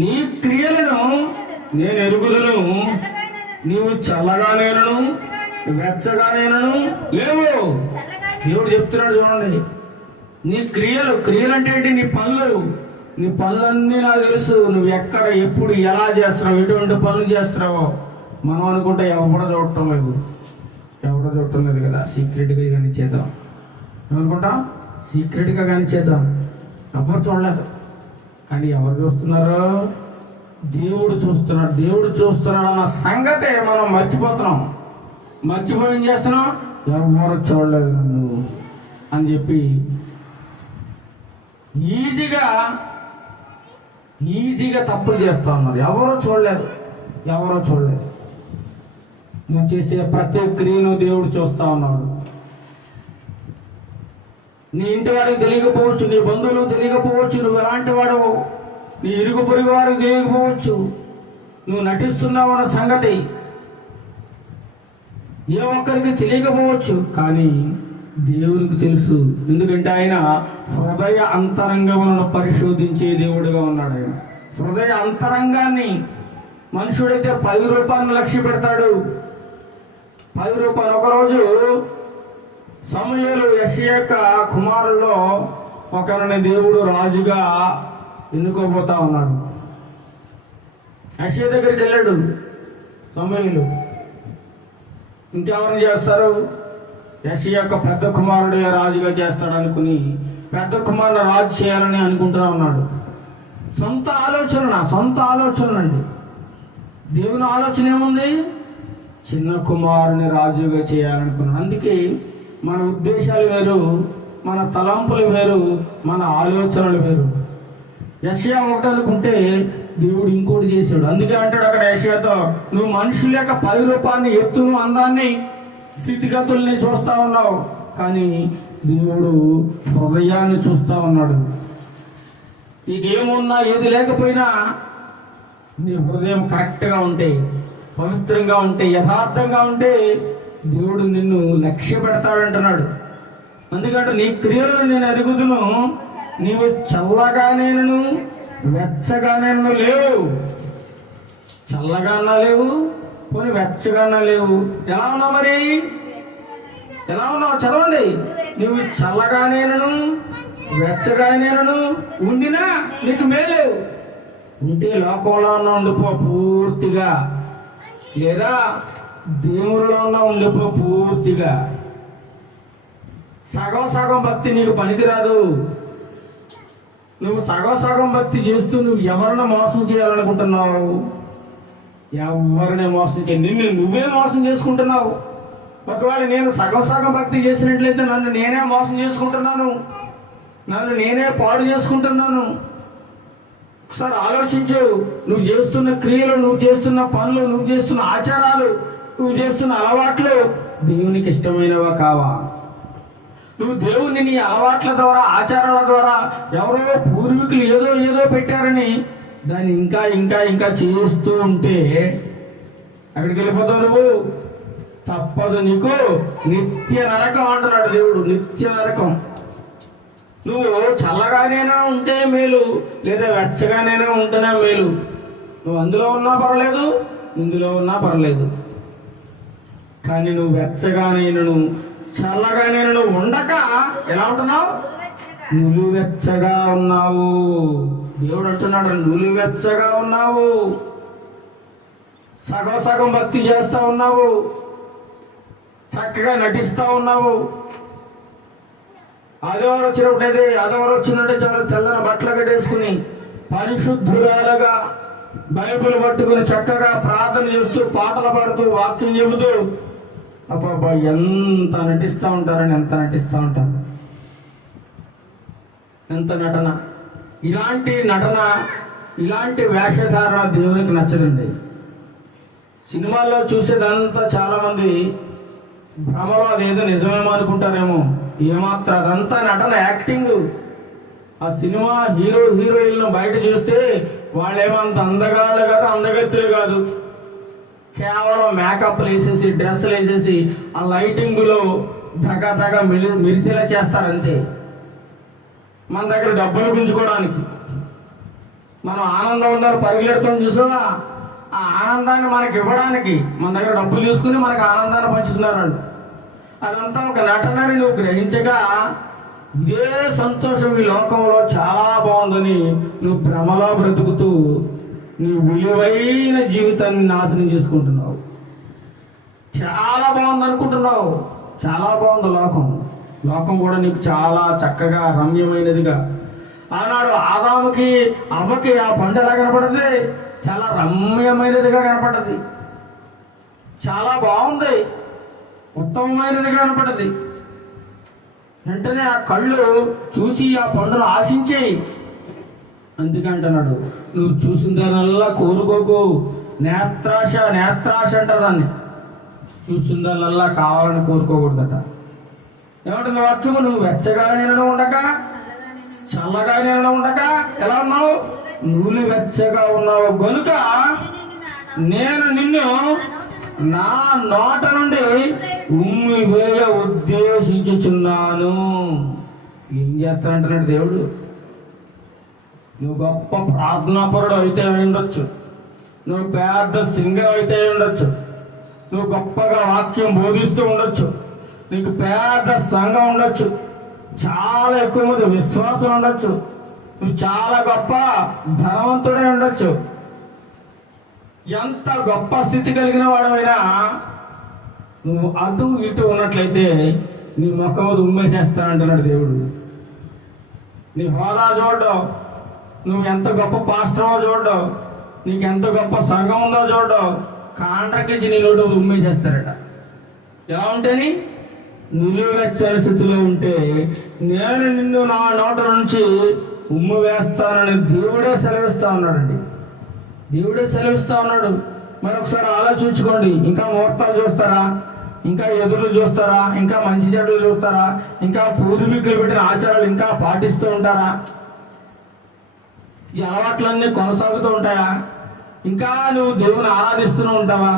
నీ క్రియలను నేను ఎరుగుదును, నీవు చల్లగానేనను వెచ్చగానేనను లేవు. దేవుడు చెప్తున్నాడు చూడండి. నీ క్రియలు అంటే ఏంటి? నీ పనులన్నీ నాకు తెలుసు. నువ్వు ఎక్కడ, ఎప్పుడు, ఎలా చేస్తున్నావు, ఎటువంటి పనులు చేస్తున్నావో. మనం అనుకుంటే ఎవడ చూడటం లేదు, కదా. సీక్రెట్గా కానీ చేద్దాం ఏమనుకుంటాం? సీక్రెట్గా కానీ చేద్దాం. ఎవరు చూడలేదు, కానీ ఎవరు చూస్తున్నారు? దేవుడు చూస్తున్నాడు. దేవుడు చూస్తున్నాడు అన్న సంగతే మనం మర్చిపోతున్నాం. మర్చిపోయి ఏం చేస్తున్నాం? ఎవరు చూడలేదు నన్ను అని చెప్పి ఈజీగా తప్పులు చేస్తా ఉన్నారు. ఎవరో చూడలేదు. నువ్వు చేసే ప్రతి క్రియను దేవుడు చూస్తా ఉన్నాడు. నీ ఇంటి వారికి తెలియకపోవచ్చు, నీ బంధువులు తెలియకపోవచ్చు, నువ్వు ఎలాంటి వాడవు, నీ ఇరుగు పొరుగు వారికి తెలియకపోవచ్చు, నువ్వు నటిస్తున్నావు అన్న సంగతి ఏ ఒక్కరికి తెలియకపోవచ్చు, కానీ దేవునికి తెలుసు. ఎందుకంటే ఆయన హృదయ అంతరంగములను పరిశోధించే దేవుడుగా ఉన్నాడు. ఆయన హృదయ అంతరంగాన్ని, మనుషుడైతే 10 రూపాయలను లక్ష్య పెడతాడు. 10 రూపాయలు. ఒకరోజు సమూయేలు యెషయా యొక్క కుమారుల్లో ఒకరిని దేవుడు రాజుగా ఎన్నుకోబోతా ఉన్నాడు. యెషయా దగ్గరికి వెళ్ళాడు సమూయేలు. ఇంకెవరిని చేస్తారు? యెషయా యొక్క పెద్ద కుమారుడు రాజుగా చేస్తాడు అనుకుని పెద్ద కుమారుడు రాజు చేయాలని అనుకుంటున్నా ఉన్నాడు. సొంత ఆలోచన అండి. దేవుని ఆలోచన ఏముంది? చిన్న కుమారుని రాజుగా చేయాలనుకున్నాడు. అందుకే మన ఉద్దేశాలు వేరు, మన తలంపులు వేరు, మన ఆలోచనలు వేరు. యెషయా ఒకటి అనుకుంటే దేవుడు ఇంకోటి చేశాడు. అందుకే అంటాడు అక్కడ యెషయాతో, నువ్వు మనుషుల యొక్క 10 రూపాయలని, ఎత్తును, అందాన్ని, స్థితిగతుల్ని చూస్తా ఉన్నావు, కానీ దేవుడు హృదయాన్ని చూస్తా ఉన్నాడు. నీకేమున్నా ఏది లేకపోయినా నీ హృదయం కరెక్ట్గా ఉంటే, పవిత్రంగా ఉంటే, యథార్థంగా ఉంటే దేవుడు నిన్ను లక్ష్య పెడతాడంటున్నాడు. అందుకంటే నీ క్రియలను నేను ఎరుగుదును, నీవు చల్లగానేను వెచ్చగానేను లేవు. చల్లగానా లేవు, పోనీ వెచ్చగానా లేవు. ఎలా ఉన్నావు మరి? ఎలా ఉన్నావు? చదవండి. నువ్వు చల్లగానేను వెచ్చగానేను ఉండినా నీకు మేలు. ఉంటే లోకంలో ఉన్న ఉండిపో పూర్తిగా, లేదా దేవుడిలో ఉన్న ఉండిపో పూర్తిగా. సగం భక్తి నీకు పనికిరాదు. నువ్వు సగం భక్తి చేస్తూ నువ్వు ఎవరిని మోసం చేయాలనుకుంటున్నావు? ఎవరిని మోసం చేయ, నిన్ను నువ్వే మోసం చేసుకుంటున్నావు. ఒకవేళ నేను సగం భక్తి చేసినట్లయితే నన్ను నేనే మోసం చేసుకుంటున్నాను, నన్ను నేనే పాడు చేసుకుంటున్నాను. ఒకసారి ఆలోచించు. నువ్వు చేస్తున్న క్రియలు, నువ్వు చేస్తున్న పనులు, నువ్వు చేస్తున్న ఆచారాలు, నువ్వు చేస్తున్న అలవాట్లు దేవునికి ఇష్టమైనవా కావా? నువ్వు దేవుణ్ణి నీ అలవాట్ల ద్వారా, ఆచారాల ద్వారా, ఎవరో పూర్వీకులు ఏదో పెట్టారని దాన్ని ఇంకా చేస్తూ ఉంటే అక్కడికి వెళ్ళిపోతావు నువ్వు. తప్పదు, నీకు నిత్య నరకం అంటున్నాడు దేవుడు. నిత్య నరకం. నువ్వు చల్లగానైనా ఉంటే మేలు, లేదా వెచ్చగానైనా ఉంటేనే మేలు. నువ్వు అందులో ఉన్నా పర్వాలేదు, ఇందులో ఉన్నా పర్వాలేదు, కానీ నువ్వు వెచ్చగానైనను చల్లగానైనను ఉండక ఎలా ఉంటున్నావు? నులివెచ్చగా ఉన్నావు. దేవుడు అంటున్నాడు, నులివెచ్చగా ఉన్నావు. సగం భక్తి చేస్తా ఉన్నావు, చక్కగా నటిస్తా ఉన్నావు. ఆదివారం వచ్చినట్టే చాలా తెల్లని బట్టలు కట్టేసుకుని పరిశుద్ధురాలుగా బైబిల్ పట్టుకుని చక్కగా ప్రార్థన చేస్తూ, పాటలు పాడుతూ, వాక్యం చెబుతూ, అబ్బా ఎంత నటిస్తూ ఉంటారని, ఎంత నటిస్తూ ఉంటారు, ఎంత నటన. ఇలాంటి వేషధారణ దేవునికి నచ్చదండి. సినిమాల్లో చూసేదంతా చాలామంది భ్రమలో అదేదో నిజమేమో అనుకుంటారేమో. ఏమాత్రం అదంతా నటన, యాక్టింగ్. ఆ సినిమా హీరో హీరోయిన్లు బయట చూస్తే వాళ్ళేమంత అందగాళ్ళు కాదు, అందగత్తులు కాదు. కేవలం మేకప్లు వేసేసి, డ్రెస్సులు వేసేసి, ఆ లైటింగ్లో తగ మెరిసేలా చేస్తారంతే. మన దగ్గర డబ్బులు గుంజుకోవడానికి, మనం ఆనందం ఉన్నారు పరిగెడుతాం చూసావా, ఆ ఆనందాన్ని మనకి ఇవ్వడానికి మన దగ్గర డబ్బులు తీసుకుని మనకు ఆనందాన్ని పంచుతున్నారు. అదంతా ఒక నటనని నువ్వు గ్రహించగా ఇదే సంతోషం ఈ లోకంలో చాలా బాగుందని నువ్వు భ్రమలో బ్రతుకుతూ నీ విలువైన జీవితాన్ని నాశనం చేసుకుంటున్నావు. చాలా బాగుంది అనుకుంటున్నావు. చాలా బాగుంది లోకం కూడా నీకు చాలా చక్కగా రమ్యమైనదిగా. ఆనాడు ఆదాముకి అవ్వకి ఆ పండు ఎలా కనపడుతుంది? చాలా రమ్యమైనదిగా కనపడ్డది. చాలా బాగుంది, ఉత్తమమైనదిగా కనపడ్డది. వెంటనే ఆ కళ్ళు చూసి ఆ పండును ఆశించేయి. అందుకంటున్నాడు, నువ్వు చూసిన దానివల్ల కోరుకోకు. నేత్రాశ అంటారు దాన్ని. చూసిన దానివల్ల కావాలని కోరుకోకూడదట. ఏమంటుంది వాక్యము? నువ్వు వెచ్చగా నేను ఉండక, చల్లగా నేను ఉండక ఎలా ఉన్నావు? నువ్వు వెచ్చగా ఉన్నావు గనుక నేను నిన్ను నా నోట నుండి ఉమ్మి వేయ ఉద్దేశించుచున్నాను. ఏం చేస్తానంటున్నాడు దేవుడు? నువ్వు గొప్ప ప్రార్థనాపరుడు అయితే ఉండొచ్చు, నువ్వు పెద్ద సింగర్ అయితే ఉండొచ్చు, నువ్వు గొప్పగా వాక్యం బోధిస్తూ ఉండొచ్చు, నీకు పెద్ద సంఘం ఉండొచ్చు, చాలా ఎక్కువ మంది విశ్వాసం ఉండొచ్చు, నువ్వు చాలా గొప్ప ధనవంతుడే ఉండొచ్చు. ఎంత గొప్ప స్థితి కలిగిన వాడమైనా నువ్వు అటు ఇటు ఉన్నట్లయితే నీ ముఖం ఉమ్మేసేస్తానంటున్నాడు దేవుడు. నీ హోదా చూడడం, నువ్వు ఎంత గొప్ప పాస్టరో చూడడం, నీకు ఎంత గొప్ప సంఘం ఉందో చూడడం, కాంట్రాక్ట్ నీ నోటు ఉమ్మేసేస్తారట. ఎలా ఉంటేని? నిలువెచ్చని స్థితిలో ఉంటే నేను నిన్ను నా నోట నుంచి ఉమ్ము వేస్తానని దేవుడే సెలవిస్తా ఉన్నాడండి. దేవుడే సెలవిస్తా ఉన్నాడు. మరొకసారి ఆలోచించుకోండి. ఇంకా ముహూర్తాలు చూస్తారా? ఇంకా ఎదురు చూస్తారా? ఇంకా మంచి చెడులు చూస్తారా? ఇంకా పూర్వీకులు పెట్టిన ఆచారాలు ఇంకా పాటిస్తూ ఉంటారా? ఈ అలవాట్లన్నీ కొనసాగుతూ ఉంటాయా? ఇంకా నువ్వు దేవుని ఆరాధిస్తూనే ఉంటావా?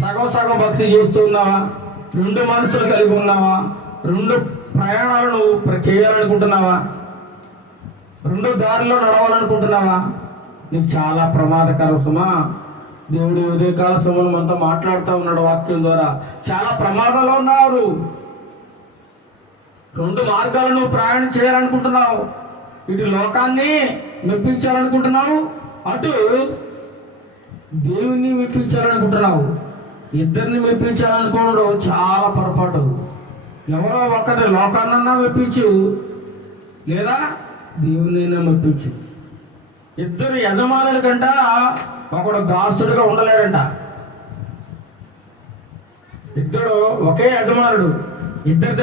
సగం భక్తి చేస్తూ ఉన్నావా? రెండు మనసులు కలిగి ఉన్నావా? రెండు ప్రయాణాలు నువ్వు చేయాలనుకుంటున్నావా? రెండు దారిలో నడవాలనుకుంటున్నావా? నీకు చాలా ప్రమాదకరం సుమా. దేవుడు ఉదయకాల సమయంలో మనతో మాట్లాడుతూ ఉన్నాడు వాక్యం ద్వారా. చాలా ప్రమాదంలో ఉన్నారు. రెండు మార్గాలు నువ్వు ప్రయాణం చేయాలనుకుంటున్నావు. ఇటు లోకాన్ని మెప్పించాలనుకుంటున్నావు, అటు దేవుణ్ణి మెప్పించాలనుకుంటున్నావు. ఇద్దరిని మెప్పించాలనుకోవడం చాలా పొరపాటు. ఎవరో ఒకరిని లోకాన్నన్నా మెప్పించు, లేదా దేవునైనా మెప్పించు. ఇద్దరు యజమానుల కంట ఒకడు దాసుడుగా ఉండలేడంట. ఇద్దరు ఒకే యజమానుడు ఇద్దరి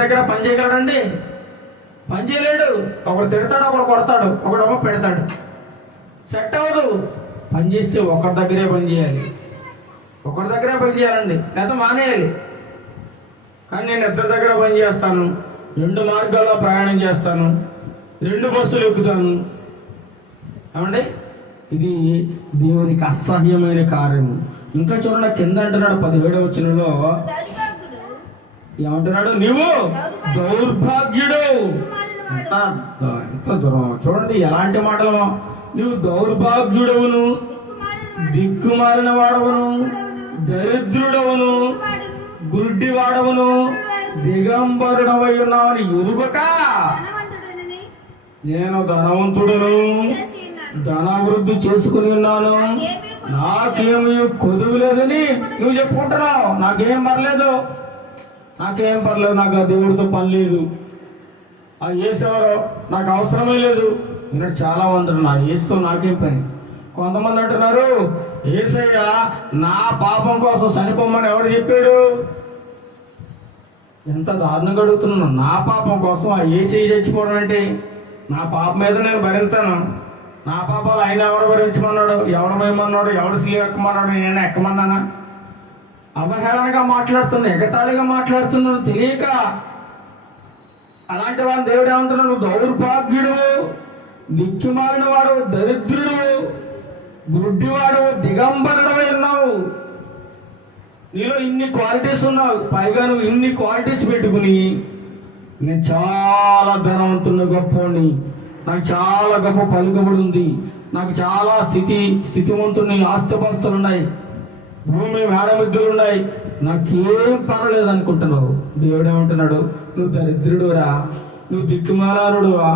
దగ్గర పని చేయగలడండి? పని చేయలేడు. ఒకడు తిడతాడు, ఒకడు కొడతాడు, ఒకడేమో పెడతాడు. సెట్ అవ్వదు. పని చేస్తే ఒకరి దగ్గరే పని చేయాలి, ఒకరి దగ్గరే పని చేయాలండి, లేదా మానేయాలి. కానీ నేను ఇద్దరి దగ్గర పని చేస్తాను, రెండు మార్గాల్లో ప్రయాణం చేస్తాను, రెండు బస్సులు ఎక్కుతాను. ఏమండి? ఇది దేవునికి అసహ్యమైన కార్యము. ఇంకా చూడండి, కింద అంటున్నాడు 17వ వచనంలో ఏమంటున్నాడు? నీవు దౌర్భాగ్యుడు. ఎంత దూరం చూడండి, ఎలాంటి మాటలు! నువ్వు దౌర్భాగ్యుడవును, దిక్కుమాలిన వాడవును, దరిద్రుడవును, గుడ్డి వాడవును, దిగంబరుడవై ఉన్నావని ఎరుగక నేను ధనవంతుడును, ధనాభివృద్ధి చేసుకుని ఉన్నాను, నాకేమీ కొదువు లేదని నువ్వు చెప్పుకుంటున్నావు. నాకేం పర్లేదు, నాకు ఆ దేవుడితో పని లేదు, ఆ యేసెవరో నాకు అవసరమే లేదు. నేను చాలా మంది ఉన్నారు, యేసుతో నాకేం పని. కొంతమంది అంటున్నారు, యేసయ్య నా పాపం కోసం చనిపోమని ఎవడు చెప్పాడు? ఎంత దారుణంగా అడుగుతున్నాను. నా పాపం కోసం ఆ యేసయ్య చచ్చిపోవడం అంటే? నా పాపం మీద నేను భరింతాను, నా పాపాలు ఆయన ఎవరు భరించమన్నాడు, ఎవడు మేమన్నాడు, ఎవడు సిలువ ఎక్కమన్నాడు, నేను ఎక్కమన్నానా? అవహేళనగా మాట్లాడుతున్నా, ఎగతాళిగా మాట్లాడుతున్నాను తెలియక. అలాంటి వాడిని దేవుడు ఏమంటున్నాడు? దౌర్భాగ్యుడు, దిక్కుమాలిన వాడు, దరిద్రుడు, గుడ్డివాడు, దిగంబరుడవై ఉన్నావు. నీలో ఇన్ని క్వాలిటీస్ ఉన్నావు, పైగా నువ్వు ఇన్ని క్వాలిటీస్ పెట్టుకుని నేను చాలా ధనవంతుని, గొప్పని, నాకు చాలా గొప్ప పలుకుబడి ఉంది, నాకు చాలా స్థితివంతుని, ఆస్తిపాస్తులు ఉన్నాయి, భూమి మేడమిద్దులు ఉన్నాయి, నాకేం పర్వాలేదు అనుకుంటున్నావు. దేవుడు ఏమంటున్నాడు? నువ్వు దరిద్రుడురా, నువ్వు దిక్కుమాలానుడురా,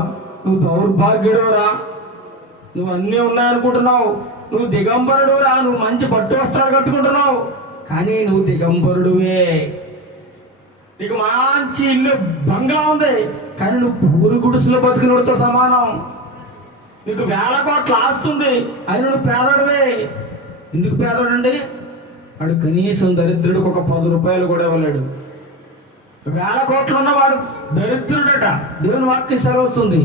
నువ్వు దౌర్భాగ్యుడురా, నువ్వు అన్నీ ఉన్నాయనుకుంటున్నావు, నువ్వు దిగంబరుడురా, నువ్వు మంచి పట్టు వస్త్రాలు కట్టుకుంటున్నావు, కానీ నువ్వు దిగంబరుడువే. నీకు మంచి ఇల్లు, బంగ్లా ఉంది, కానీ నువ్వు పూరు గుడిసెలో బతికినోడితో సమానం. నీకు 1000 కోట్ల ఆస్తుంది, అది నువ్వు పేదడువే. ఎందుకు పేదోడండి? వాడు కనీసం దరిద్రుడికి ఒక 10 రూపాయలు కూడా ఇవ్వలేడు. 1000 కోట్లు ఉన్నవాడు దరిద్రుడట. దేవుని వాక్యం సెలవుస్తుంది.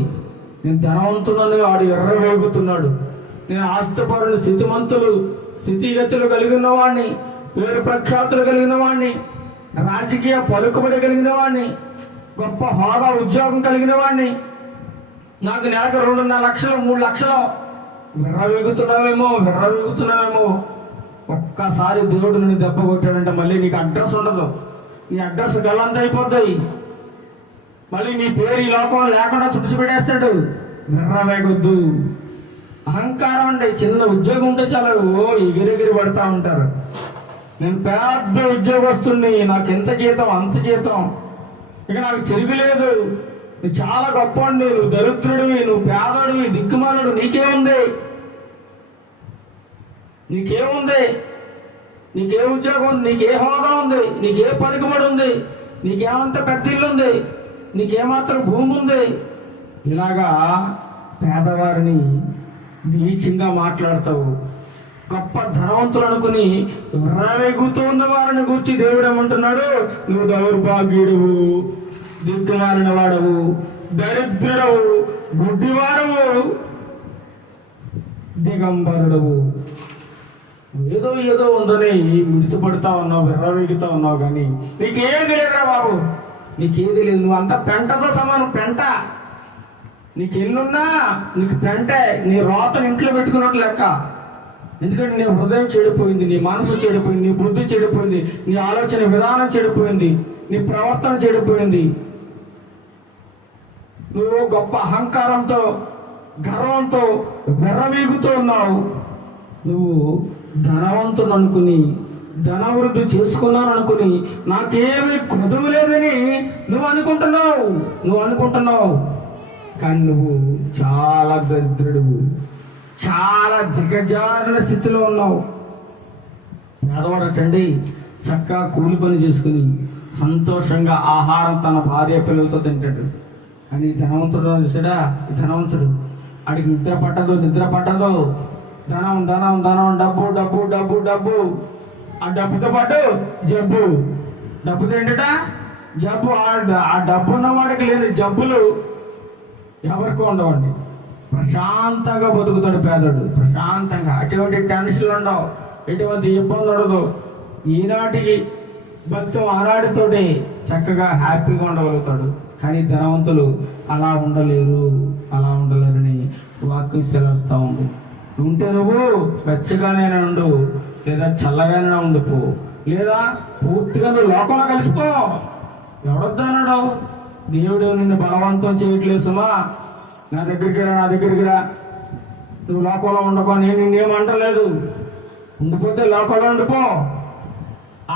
నేను ధనవంతుడని వాడు ఎర్రవేగుతున్నాడు. నేను ఆస్తిపరులు, స్థితిగతులు కలిగిన వాడిని, పేరు ప్రఖ్యాతులు కలిగిన వాడిని, రాజకీయ పలుకుబడి కలిగిన వాడిని, గొప్ప హోదా ఉద్యోగం కలిగిన వాడిని, నాకు నెలకు 2.5 లక్షలు 3 లక్షలు. విర్రవీగుతున్నావేమో. ఒక్కసారి దేవుడు నిన్ను దెబ్బ కొట్టాడంటే మళ్ళీ నీకు అడ్రస్ ఉండదు. నీ అడ్రస్ గల్లంత అయిపోతాయి. మళ్ళీ నీ పేరు ఈ లోకంలో లేకుండా తుడిచిపెట్టేస్తాడు. విర్రవేగొద్దు. అహంకారం అంటే చిన్న ఉద్యోగం ఉంటే చాలు ఎగిరెగిరి పడతా ఉంటారు. నేను పెద్ద ఉద్యోగస్తుని, నాకు ఎంత జీతం అంత జీతం, ఇక నాకు తిరుగులేదు, నువ్వు చాలా గొప్పవాడిని, నువ్వు దరిద్రుడివి, నువ్వు పేదడివి, దిక్కుమాలుడు, నీకేముంది? నీకే ఉద్యోగం ఉంది, నీకే హోదా ఉంది, నీకే పలుకుబడి ఉంది, నీకేమంత పెద్ద ఇల్లు ఉంది, నీకేమాత్రం భూమి ఉంది? ఇలాగా పేదవారిని నీచంగా మాట్లాడతావు. గొప్ప ధనవంతులు అనుకుని విర్రవేగుతూ ఉన్న వారిని గురించి దేవుడు ఏమంటున్నాడు? నువ్వు దౌర్భాగ్యుడువు, దిక్కుమాలిన వాడవు, దరిద్రుడవు, గుడ్డివాడవు, దిగంబరుడవు. ఏదో ఉందని మిడిసిపడుతా ఉన్నావు, విర్రవేగుతా ఉన్నావు, కానీ నీకేది లేదురా బాబు, నీకేది లేదు. నువ్వు అంతా పెంటతో సమానం, పెంట. నీకు ఎన్నున్నా నీకు పెంటే. నీ రోతను ఇంట్లో పెట్టుకున్నట్లు లెక్క. ఎందుకంటే నీ హృదయం చెడిపోయింది, నీ మనసు చెడిపోయింది, నీ బుద్ధి చెడిపోయింది, నీ ఆలోచన విధానం చెడిపోయింది, నీ ప్రవర్తన చెడిపోయింది. నువ్వు గొప్ప అహంకారంతో, గర్వంతో విర్రవీగుతూ ఉన్నావు. నువ్వు ధనవంతుడు అనుకుని, ధనవృద్ధి చేసుకున్నాను అనుకుని, నాకేమీ కొదువు లేదని నువ్వు అనుకుంటున్నావు. కానీ నువ్వు చాలా దరిద్రుడు, చాలా దిగజారిన స్థితిలో ఉన్నావు. పేదవాడటండి చక్కగా కూలి పని చేసుకుని సంతోషంగా ఆహారం తన భార్య పిల్లలతో తింటాడు. కానీ ధనవంతుడు చూసాడా? ధనవంతుడు ఆడికి నిద్ర పట్టదు. ధనం, డబ్బు. ఆ డబ్బుతో పాటు జబ్బు. డబ్బుతో ఏంటట? జబ్బు. ఆ డబ్బు ఉన్నవాడికి లేని జబ్బులు ఎవరికో ఉండవండి. ప్రశాంతంగా బతుకుతాడు పేదోడు, ప్రశాంతంగా. అటువంటి టెన్షన్లు ఉండవు, ఎటువంటి ఇబ్బంది ఉండదు. ఈనాటికి భక్తం ఆనాటితోటి చక్కగా హ్యాపీగా ఉండగలుగుతాడు. కానీ ధనవంతులు అలా ఉండలేరని వాక్యం సెలవుస్తూ ఉంది. ఉంటే నువ్వు వెచ్చగానే ఉండు, లేదా చల్లగానే ఉండిపో, లేదా పూర్తిగా నువ్వు లోకంలో కలిసిపో. ఎవడొద్దన్నాడు? దేవుడు నిన్ను బలవంతం చేయట్లేదు సుమా. నా దగ్గరికి రా, నువ్వు లోకంలో ఉండకో, నేను నిన్నేమంటలేదు. ఉండిపోతే లోకంలో ఉండిపో,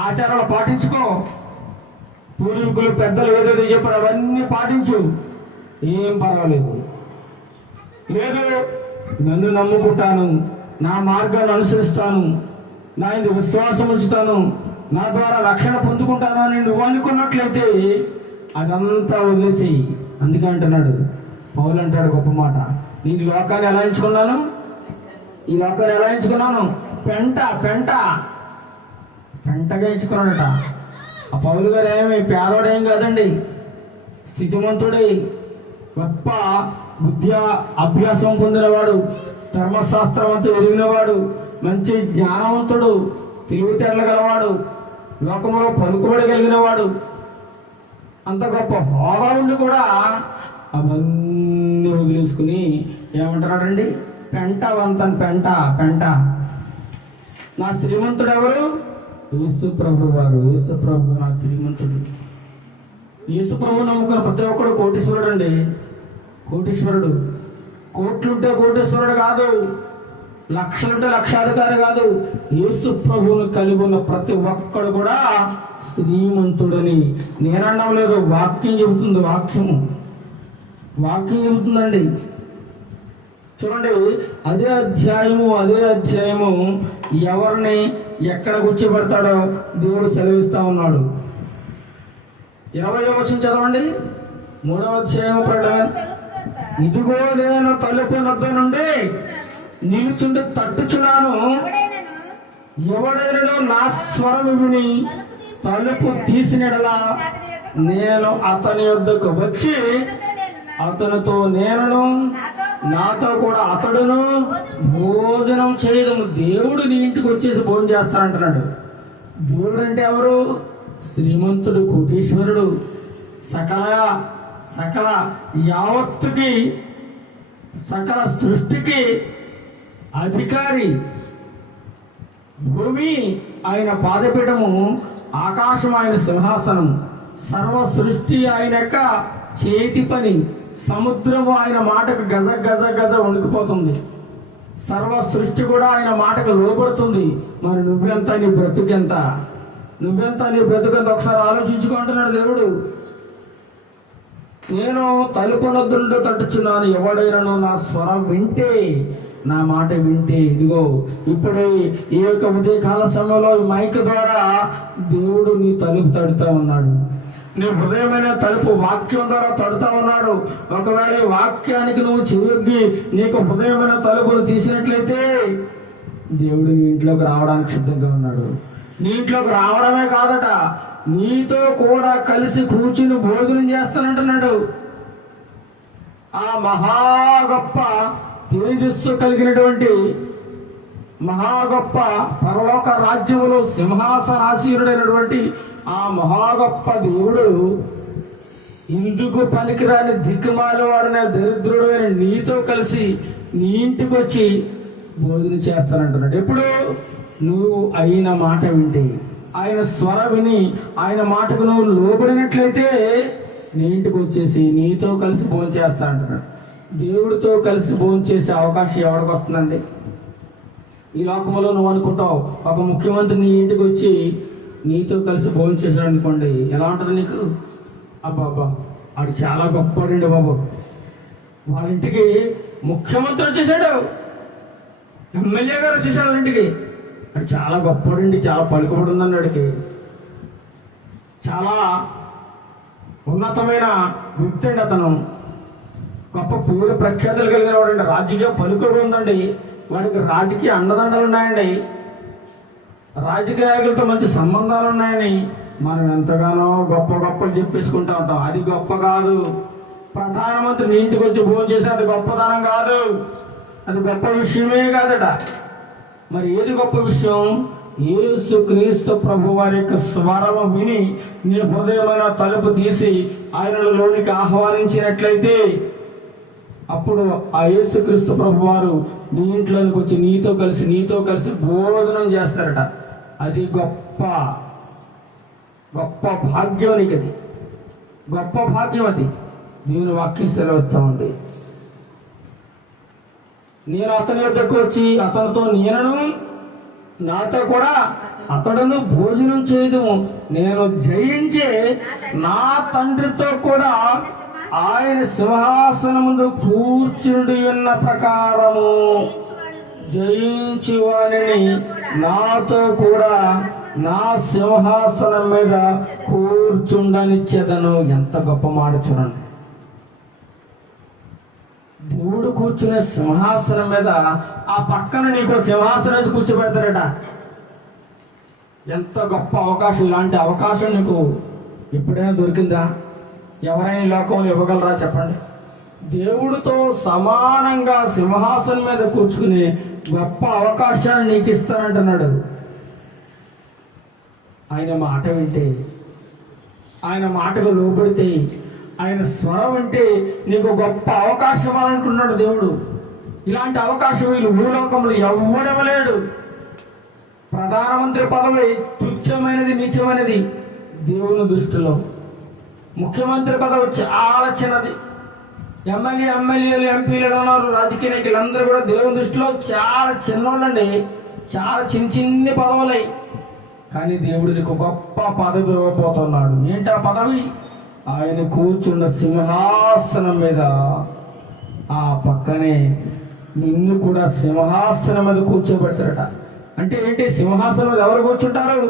ఆచారాలు పాటించుకో, పూర్వీకులు పెద్దలు ఏదైతే చెప్పారు అవన్నీ పాటించు, ఏం పర్వాలేదు. లేదు నన్ను నమ్ముకుంటాను, నా మార్గాన్ని అనుసరిస్తాను, నా ఇందు విశ్వాసం ఉంచుతాను, నా ద్వారా రక్షణ పొందుకుంటానని నువ్వు అనుకున్నట్లయితే అదంతా వదిలేసి. అందుకే అంటున్నాడు పౌలు, అంటాడు గొప్ప మాట, నేను ఈ లోకాన్ని ఎలా ఎంచుకున్నాను? పెంటగా ఎంచుకున్నాడట. ఆ పౌలు గారు ఏమి పేదోడేం కాదండి, స్థితిమంతుడే, గొప్ప అభ్యాసం పొందినవాడు, ధర్మశాస్త్రం అంతా ఎరిగినవాడు, మంచి జ్ఞానవంతుడు, తెలివితేటలు గలవాడు, లోకంలో పలుకుబడి కలిగిన వాడు, అంత గొప్ప హోదా ఉండి కూడా అవన్నీ వదిలేసుకుని ఏమంటున్నాడండి? పెంట వంతన్ పెంట పెంట. నా శ్రీమంతుడు ఎవరు? యేసు ప్రభు వారు. యేసు ప్రభు నా శ్రీమంతుడు. యేసు ప్రభు నమ్ముకున్న ప్రతి ఒక్కడు కోటీశ్వరుడు అండి. కోటీశ్వరుడు. కోట్లుంటే కోటీశ్వరుడు కాదు, లక్షలుంటే లక్షాధికారి కాదు. యేసు ప్రభువుని కలిగి ఉన్న ప్రతి ఒక్కడు కూడా శ్రీమంతుడని నేనడం లేదు, వాక్యం చెబుతుంది. వాక్యం చెబుతుందండి. చూడండి, అదే అధ్యాయము ఎవరిని ఎక్కడ కూర్చోబెడతాడో దేవుడు సెలవిస్తా ఉన్నాడు. 20వ వచనం చదవండి. 3వ అధ్యాయము ప్రకటన. ఇదిగో నేను తలుపు వద్ద నుండి నిలుచుండి తట్టుచున్నాను. ఎవడైనా నా స్వరం విని తలుపు తీసినడలా నేను అతని యొద్దకు వచ్చి అతనితో నేనును నాతో కూడా అతడును భోజనం చేయదము. దేవుడు నీ ఇంటికి వచ్చేసి భోజనం చేస్తానంటున్నాడు. దేవుడు అంటే ఎవరు? శ్రీమంతుడు, కోటీశ్వరుడు, సకల యావత్తుకి, సకల సృష్టికి అధికారి. భూమి ఆయన పాదపీఠము, ఆకాశం ఆయన సింహాసనం, సర్వ సృష్టి ఆయన యొక్క చేతి పని, సముద్రము ఆయన మాటకు గజ గజ గజ వణికిపోతుంది. సర్వ సృష్టి కూడా ఆయన మాటకు లోబడుతుంది. మరి నువ్వెంత, నీ బ్రతుకెంత? ఒకసారి ఆలోచించుకుంటున్నాడు దేవుడు. నేను తలుపు వద్ద నుండి తట్టుచున్నాను. ఎవడైనాను నా స్వరం వింటే, నా మాట వింటే, ఇదిగో ఇప్పుడే ఈ యొక్క ఉదయకాల సమయంలో ఈ మైక్ ద్వారా దేవుడు నీ తలుపు తడుతూ ఉన్నాడు. నీ హృదయమైన తలుపు వాక్యం ద్వారా తడుతూ ఉన్నాడు. ఒకవేళ ఈ వాక్యానికి నువ్వు చెవియొగ్గి నీకు హృదయమైన తలుపులు తీసినట్లయితే దేవుడు నీ ఇంట్లోకి రావడానికి సిద్ధంగా ఉన్నాడు. నీ ఇంట్లోకి రావడమే కాదట, నీతో కూడా కలిసి కూర్చుని భోజనం చేస్తానంటున్నాడు. ఆ మహా గొప్ప తేజస్సు కలిగినటువంటి మహా గొప్ప పరలోక రాజ్యములో సింహాసనాసీనుడైనటువంటి ఆ మహా గొప్ప దేవుడు ఇందుకు పనికిరాని దిక్కుమాలి వాడనే దరిద్రుడైన నీతో కలిసి నీ ఇంటికి వచ్చి భోజనం చేస్తానంటున్నాడు. ఎప్పుడు? నువ్వు అయిన మాట వింటే, ఆయన స్వర విని ఆయన మాటకు నువ్వు లోబడినట్లయితే నీ ఇంటికి వచ్చేసి నీతో కలిసి భోజనం చేస్తా అంటున్నాడు. దేవుడితో కలిసి భోజనం చేసే అవకాశం ఎవరికి వస్తుందండి? ఈ లోకంలో నువ్వు అనుకుంటావు, ఒక ముఖ్యమంత్రి నీ ఇంటికి వచ్చి నీతో కలిసి భోజనం చేశాడు అనుకోండి, ఎలా ఉంటుంది నీకు? అబ్బాబ్బా, ఆడు చాలా గొప్పవాడండి బాబు, వాళ్ళ ఇంటికి ముఖ్యమంత్రి వచ్చేసాడు, ఎమ్మెల్యే గారు వచ్చేసాడు వాళ్ళ ఇంటికి, అది చాలా గొప్పవాడండి, చాలా పలుకుబడి ఉందండి, వాడికి చాలా ఉన్నతమైన వ్యక్తి అండి, అతను గొప్ప పేరు ప్రఖ్యాతులు కలిగిన వాడండి, రాజకీయ పలుకుబడి ఉందండి, వాడికి రాజకీయ అండదండలు ఉన్నాయండి, రాజకీయ నాయకులతో మంచి సంబంధాలు ఉన్నాయని మనం ఎంతగానో గొప్పలు చెప్పేసుకుంటా ఉంటాం. అది గొప్ప కాదు. ప్రధానమంత్రి నీ ఇంటికి వచ్చి భోజనం చేసిన అది గొప్పతనం కాదు, అది గొప్ప విషయమే కాదట. మరి ఏది గొప్ప విషయం? యేసు క్రీస్తు ప్రభు వారి యొక్క స్వరము విని నీ హృదయమైన తలుపు తీసి ఆయనలోనికి ఆహ్వానించినట్లయితే అప్పుడు ఆ యేసు క్రీస్తు ప్రభు వారు నీ ఇంట్లోనికి వచ్చి నీతో కలిసి భోజనం చేస్తారట. అది గొప్ప భాగ్యం, నీకు అది గొప్ప భాగ్యం. అది నేను వాక్యం సెలవుస్తా ఉంది. నేను అతని వద్దకు వచ్చి అతనితో నేనను నాతో కూడా అతడును భోజనం చేయదుము. నేను జయించే నా తండ్రితో కూడా ఆయన సింహాసనముందు కూర్చుండి ఉన్న ప్రకారము జయించి వానిని నాతో కూడా నా సింహాసనం మీద కూర్చుండనిచ్చేదను. ఎంత గొప్ప మాట చూడండి. దేవుడు కూర్చునే సింహాసనం మీద ఆ పక్కన నీకు సింహాసనం వేసి కూర్చోబెడతారట. ఎంత గొప్ప అవకాశం! ఇలాంటి అవకాశం నీకు ఎప్పుడైనా దొరికిందా? ఎవరైనా ఈ లోకంలో ఇవ్వగలరా చెప్పండి? దేవుడితో సమానంగా సింహాసనం మీద కూర్చుకునే గొప్ప అవకాశాన్ని నీకు ఇస్తానంటున్నాడు. ఆయన మాట వింటే, ఆయన మాటకు లోబడితే, ఆయన స్వరం వింటే నీకు గొప్ప అవకాశం ఇవ్వాలనుకున్నాడు దేవుడు. ఇలాంటి అవకాశం వీళ్ళు భూలోకంలో ఎవ్వడవలేడు. ప్రధానమంత్రి పదవి తుచ్చమైనది, నీచమైనది దేవుని దృష్టిలో. ముఖ్యమంత్రి పదవి చాలా చిన్నది. ఎమ్మెల్యేలు ఎంపీలు ఉన్నారు, రాజకీయ నాయకులు అందరూ కూడా దేవుని దృష్టిలో చాలా చిన్నోళ్ళండి. చాలా చిన్ని పదవులై. కానీ దేవుడు నీకు గొప్ప పదవి ఇవ్వబోతున్నాడు. ఏంటా పదవి? ఆయన కూర్చున్న సింహాసనం మీద, ఆ పక్కనే నిన్ను కూడా సింహాసనం మీద కూర్చోబెడతారట. అంటే ఏంటి? సింహాసనం మీద ఎవరు కూర్చుంటారు?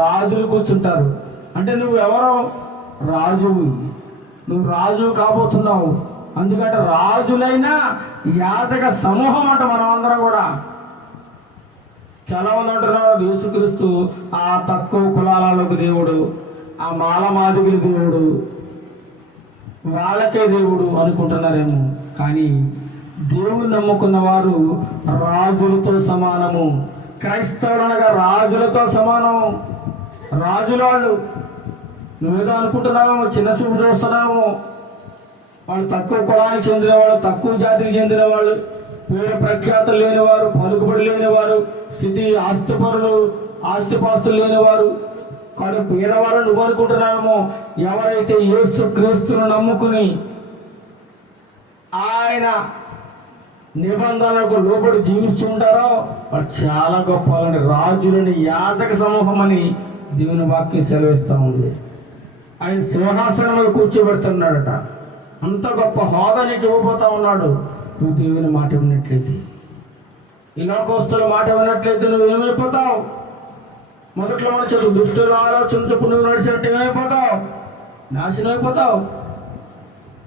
రాజులు కూర్చుంటారు. అంటే నువ్వు ఎవరో రాజువి, నువ్వు రాజు కాబోతున్నావు. అందుకంటే రాజులైన యాజక సమూహం అంట మనం అందరం కూడా. చాలా మంది అంటున్నారు యేసుక్రీస్తు ఆ తక్కువ కులాలకు దేవుడు, ఆ మాలమాదిగుల దేవుడు, వాళ్ళకే దేవుడు అనుకుంటున్నారేమో. కానీ దేవుని నమ్ముకున్న వారు రాజులతో సమానము. క్రైస్తవులు అనగా రాజులతో సమానము. రాజుల వాళ్ళు. నువ్వేదో అనుకుంటున్నావేమో, చిన్న చూపు చూస్తున్నావేమో. వాళ్ళు తక్కువ కులానికి చెందినవాళ్ళు, తక్కువ జాతికి చెందినవాళ్ళు, పేరు ప్రఖ్యాతులు లేనివారు, పలుకుబడి లేనివారు, స్థితి ఆస్తిపాస్తులు లేనివారు, కానీ పేదవారు నువ్వు అనుకుంటున్నావేమో. ఎవరైతే యేసు క్రీస్తును నమ్ముకుని ఆయన నిబంధనలకు లోబడి జీవిస్తుంటారో వాళ్ళు చాలా గొప్ప వాళ్ళని, రాజులని, యాజక సమూహం అని దేవుని వాక్యం సెలవిస్తూ ఉంది. ఆయన సింహాసనంలో కూర్చోబెడుతున్నాడట. అంత గొప్ప హోదా నీకు ఇవ్వబోతా ఉన్నాడు నువ్వు దేవుని మాట విన్నట్లయితే. ఈ లోకస్తుల మాట విన్నట్లయితే నువ్వేమైపోతావు? మొదట్లో మన చదువు దుష్టుల ఆలోచన చొప్పున నువ్వు నడిచినట్టు ఏమైపోతావు? నాశనం అయిపోతావు.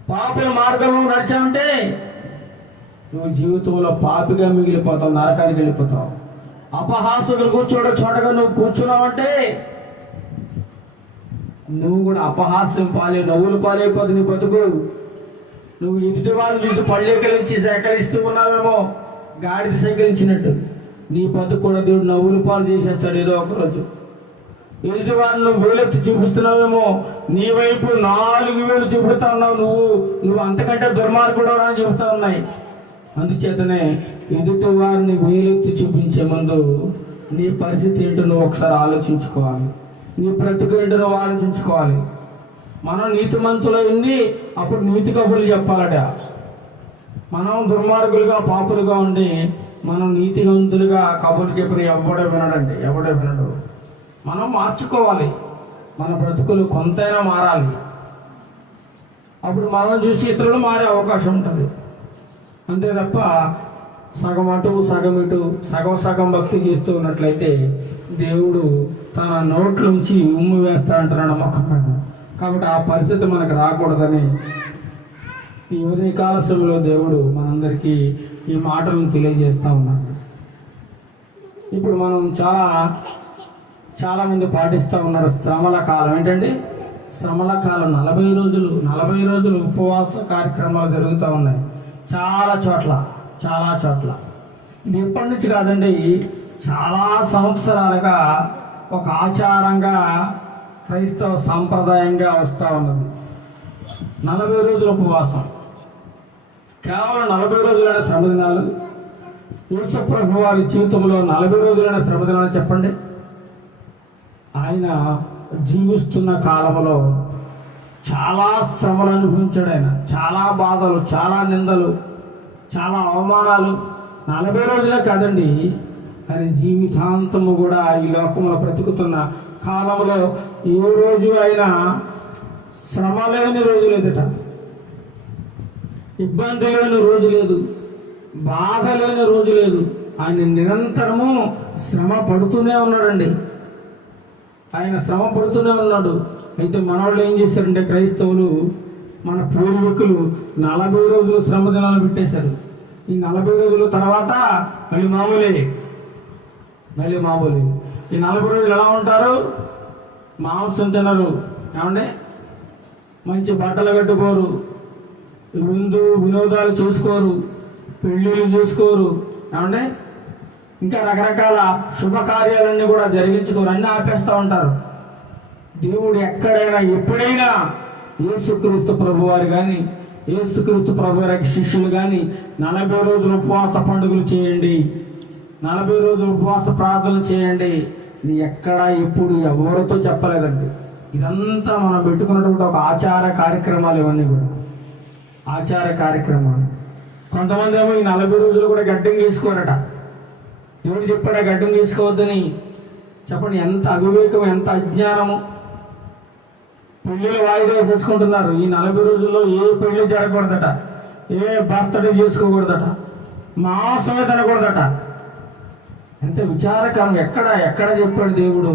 పాపుల మార్గంలో నడిచావంటే నువ్వు జీవితంలో పాపిగా మిగిలిపోతావు, నరకానికి వెళ్ళిపోతావు. అపహాసకులు కూర్చోవడం చోటగా నువ్వు కూర్చున్నావంటే నువ్వు కూడా అపహాస్యం పాలే, నవ్వులు పాలైపోతుంది నీ బతుకు. నువ్వు ఎదుటి వాళ్ళు చూసి పళ్ళెకలించి సేకరిస్తూ ఉన్నావేమో, గాడిద సేకరించినట్టు నీ బతుకు కూడా దేవుడు నవ్వులు పాలు చేసేస్తాడు ఏదో ఒకరోజు. ఎదుటి వాళ్ళు నువ్వు వేలెత్తి చూపిస్తున్నావేమో, నీ వైపు 4 వేలు చూపుతా ఉన్నావు. నువ్వు అంతకంటే దుర్మార్గుడు అని చెబుతా ఉన్నాయి. అందుచేతనే ఎదుటి వారిని వేలెత్తి చూపించే ముందు నీ పరిస్థితి ఏంటో నువ్వు ఒకసారి ఆలోచించుకోవాలి. నీ బ్రతుకు ఏంటో నువ్వు ఆలోచించుకోవాలి. మనం నీతిమంతులు ఉండి అప్పుడు నీతి కబుర్లు చెప్పాలట. మనం దుర్మార్గులుగా పాపులుగా ఉండి మనం నీతివంతులుగా కబుర్లు చెప్పిన ఎవడో వినడు. మనం మార్చుకోవాలి. మన బ్రతుకులు కొంతైనా మారాలి. అప్పుడు మనం చూసి ఇతరులు మారే అవకాశం ఉంటుంది. అంతే తప్ప సగం అటు సగం ఇటు సగం భక్తి చేస్తూ ఉన్నట్లయితే దేవుడు తన నోట్లోంచి ఉమ్మి వేస్తాడంటున్నాడు నమ్మకం. కాబట్టి ఆ పరిస్థితి మనకు రాకూడదని ఈ ఉదయకాల సమయంలో దేవుడు మనందరికీ ఈ మాటలను తెలియజేస్తూ ఉన్నాడు. ఇప్పుడు మనం చాలామంది పాటిస్తూ ఉన్నారు శ్రమల కాలం. ఏంటండి శ్రమల కాలం? 40 రోజులు ఉపవాస కార్యక్రమాలు జరుగుతూ ఉన్నాయి చాలా చోట్ల. ఇది ఎప్పటి నుంచి కాదండి, చాలా సంవత్సరాలుగా ఒక ఆచారంగా క్రైస్తవ సంప్రదాయంగా వస్తూ ఉన్నది 40 రోజుల ఉపవాసం. కేవలం 40 రోజులైన శ్రమదినాలు. యేసు ప్రభు వారి జీవితంలో 40 రోజులైన శ్రమదినాలు చెప్పండి. ఆయన జీవిస్తున్న కాలంలో చాలా శ్రమలు అనుభవించాడు. ఆయన చాలా బాధలు, చాలా నిందలు, చాలా అవమానాలు. 40 రోజులే కాదండి, ఆయన జీవితాంతము కూడా ఈ లోకంలో బ్రతుకుతున్న కాలంలో ఏ రోజు అయినా శ్రమ లేని రోజు లేదట, ఇబ్బంది లేని రోజు లేదు, బాధ లేని రోజు లేదు. ఆయన నిరంతరము శ్రమ పడుతూనే ఉన్నాడండి. ఆయన శ్రమ పడుతూనే ఉన్నాడు. అయితే మన వాళ్ళు ఏం చేశారంటే క్రైస్తవులు, మన పూర్వీకులు 40 రోజులు శ్రమ దినాలు పెట్టేశారు. ఈ 40 రోజుల తర్వాత మళ్ళీ మామూలే. ఈ 40 రోజులు ఎలా ఉంటారు? మాంసం తినరు, ఏమంటే మంచి బట్టలు కట్టుకోరు, విందు వినోదాలు చేసుకోరు, పెళ్ళిళ్ళు చేసుకోరు, ఏమంటే ఇంకా రకరకాల శుభకార్యాలన్నీ కూడా జరిగించుకోరు, అన్నీ ఆపేస్తూ ఉంటారు. దేవుడు ఎక్కడైనా ఎప్పుడైనా యేసుక్రీస్తు ప్రభువారు కానీ యేసుక్రీస్తు ప్రభువారి శిష్యులు కానీ 40 రోజులు ఉపవాస పండుగలు చేయండి, 40 రోజులు ఉపవాస ప్రార్థనలు చేయండి ఇది ఎక్కడ ఎప్పుడు ఎవరితో చెప్పలేదండి. ఇదంతా మనం పెట్టుకున్నటువంటి ఒక ఆచార కార్యక్రమాలు, ఇవన్నీ కూడా ఆచార కార్యక్రమాలు. కొంతమంది ఏమో ఈ 40 రోజులు కూడా గడ్డం గీసుకోరట. ఎవరు చెప్పాడా గడ్డం గీసుకోవద్దని? చెప్పండి, ఎంత అవివేకం, ఎంత అజ్ఞానము. పెళ్ళిళ్ళు వాయిదా చేసుకుంటున్నారు. ఈ 40 రోజుల్లో ఏ పెళ్లి జరగకూడదట, ఏ బర్త్డే చేసుకోకూడదట, మాంసమే తినకూడదట. ఎంత విచారకరం. ఎక్కడ చెప్పాడు దేవుడు?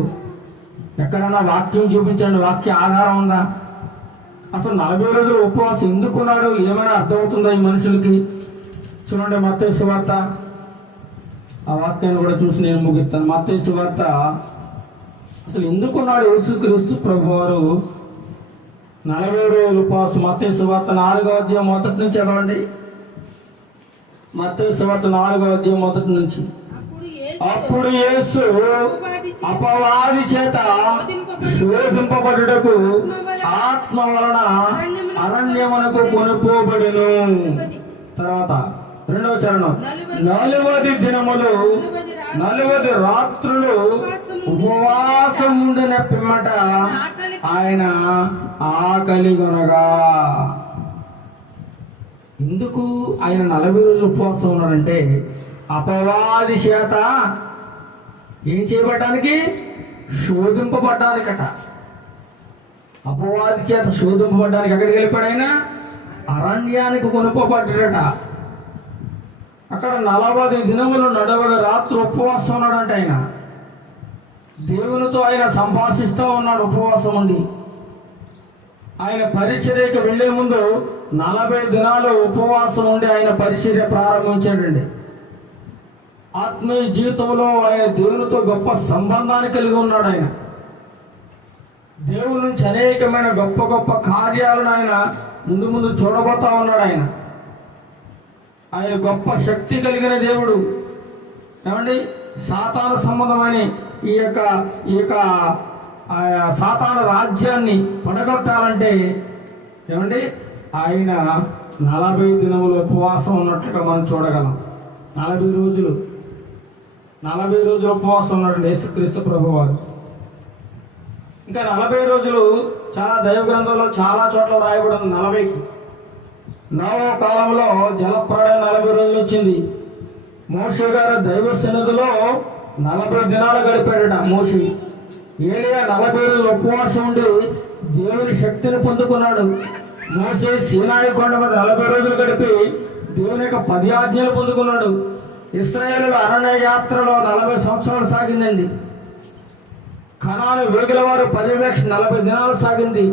ఎక్కడన్నా వాక్యం చూపించండి, వాక్య ఆధారం ఉందా? అసలు 40 రోజులు ఉపవాసం ఎందుకున్నాడు? ఏమైనా అర్థమవుతుందా ఈ మనుషులకి? చూడండి, మత్తయి సువార్త, ఆ వాక్యాన్ని కూడా చూసి నేను ముగిస్తాను. మత్తయి సువార్త అసలు ఎందుకున్నాడు యేసుక్రీస్తు ప్రభువారు 40 రోజులు ఉపవాసం? మత్తయి సువార్త 4వ అధ్యాయం మొదటి నుంచి చదవండి. మత్తయి సువార్త 4వ అధ్యాయం మొదటి నుంచి. అప్పుడు యేసు అపవాది చేత శోధింపబడుటకు ఆత్మ వలన అరణ్యమునకు కొనుపోబడెను. తర్వాత 2వ చరణం, 40 దినములు 40 రాత్రులు ఉపవాసం ఉండిన పిమ్మట ఆయన ఆకలి కొనగా. ఎందుకు ఆయన 40 రోజులు ఉపవాసం ఉన్నాడంటే అపవాది చేత ఏం చేయబడ్డానికి? శోధింపబడ్డానికట. అపవాది చేత శోధింపబడ్డానికి ఎక్కడికి వెళ్ళిపోయాడు ఆయన? అరణ్యానికి కొనుక్కోబడ్డాడట. అక్కడ 40 దినములు 40 రాత్రులు ఉపవాసం ఉన్నాడంట. ఆయన దేవునితో ఆయన సంభాషిస్తూ ఉన్నాడు ఉపవాసం ఉండి. ఆయన పరిచర్యకు వెళ్లే ముందు 40 దినాలు ఉపవాసం ఉండి ఆయన పరిచర్య ప్రారంభించాడండి. ఆత్మీయ జీవితంలో ఆయన దేవునితో గొప్ప సంబంధాన్ని కలిగి ఉన్నాడు. ఆయన దేవుని నుంచి అనేకమైన గొప్ప గొప్ప కార్యాలను ఆయన ముందు ముందు చూడబోతా ఉన్నాడు. ఆయన గొప్ప శక్తి కలిగిన దేవుడు. ఏమండి, సాతాను సంబంధమని ఈ యొక్క సాతాను రాజ్యాన్ని పడగొట్టాలంటే ఏమండి ఆయన 40 దినములు ఉపవాసం ఉన్నట్లుగా మనం చూడగలం. 40 రోజులు ఉపవాసం ఉన్నాడు యేసుక్రీస్తు ప్రభువారు. ఇంకా 40 రోజులు చాలా దైవ గ్రంథంలో చాలా చోట్ల రాయబడి ఉంది. 40కి నోవహు కాలంలో జలప్రళయం 40 రోజులు వచ్చింది. మోషే గారు దైవ సన్నిధిలో 40 దినాలు గడిపాడట మోషే. ఏలియా 40 రోజులు ఉపవాసం ఉండి దేవుని శక్తిని పొందుకున్నాడు. మోషే సీనాయి కొండ మీద 40 రోజులు గడిపి దేవుని యొక్క 10 ఆజ్ఞలు పొందుకున్నాడు. ఇశ్రాయేలు అరణ్య యాత్రలో 40 సంవత్సరాలు సాగిందండి. కనాను వేగుల వారు పర్యవేక్షణ 40 దినాలు సాగింది.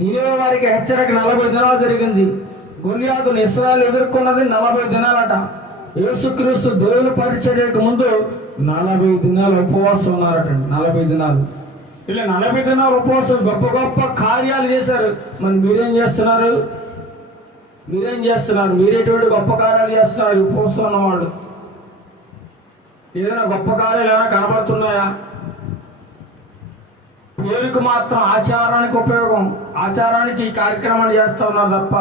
నినివే వారికి హెచ్చరిక 40 దినాలు జరిగింది. గొల్యాతును ఇశ్రాయేలు ఎదుర్కొన్నది 40 దినాలట. యేసుక్రీస్తు దేవుని పరిచర్యకు ముందు 40 దినాలు ఉపవాసం ఉన్నారట. 40 దినాలు ఇలా 40 దినాలు ఉపవాసం గొప్ప గొప్ప కార్యాలు చేశారు. మరి మీరేం చేస్తున్నారు? మీరేటువంటి గొప్ప కార్యాలు చేస్తున్నారు? ఉపవాసం ఉన్నవాళ్ళు ఏదైనా గొప్ప కార్యాలు ఏమైనా కనబడుతున్నాయా? పేరుకు మాత్రం ఆచారానికి ఉపయోగం, ఆచారానికి ఈ కార్యక్రమాలు చేస్తూ ఉన్నారు తప్ప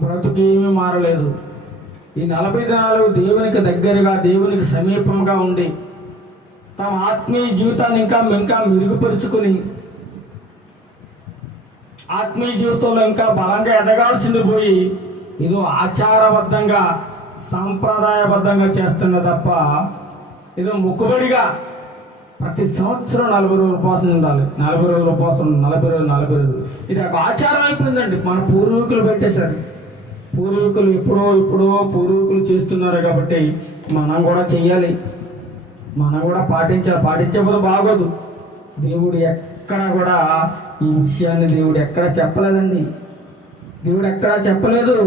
బ్రతుకు ఏమీ మారలేదు. ఈ 40 దినాలు దేవునికి దగ్గరగా, దేవునికి సమీపంగా ఉండి తమ ఆత్మీయ జీవితాన్ని ఇంకా మెరుగుపరుచుకుని ఆత్మీయ జీవితంలో ఇంకా బలంగా ఎదగాల్సింది పోయి ఏదో ఆచారబద్ధంగా సాంప్రదాయబద్ధంగా చేస్తున్న తప్ప ఏదో మొక్కుబడిగా ప్రతి సంవత్సరం 40 రోజులు ఉపవాసం ఉండాలి. 40 రోజులు ఉపవాసం, 40 రోజులు ఇది ఒక ఆచారం అయిపోయిందండి. మన పూర్వీకులు పెట్టేశారు. పూర్వీకులు ఎప్పుడో పూర్వీకులు చేస్తున్నారు కాబట్టి మనం కూడా చెయ్యాలి, మనం కూడా పాటించాలి. పాటించకపోతే బాగోదు. దేవుడు ఎక్కడ కూడా ఈ విషయాన్ని దేవుడు ఎక్కడ చెప్పలేదండి. దేవుడు ఎక్కడా చెప్పలేదు.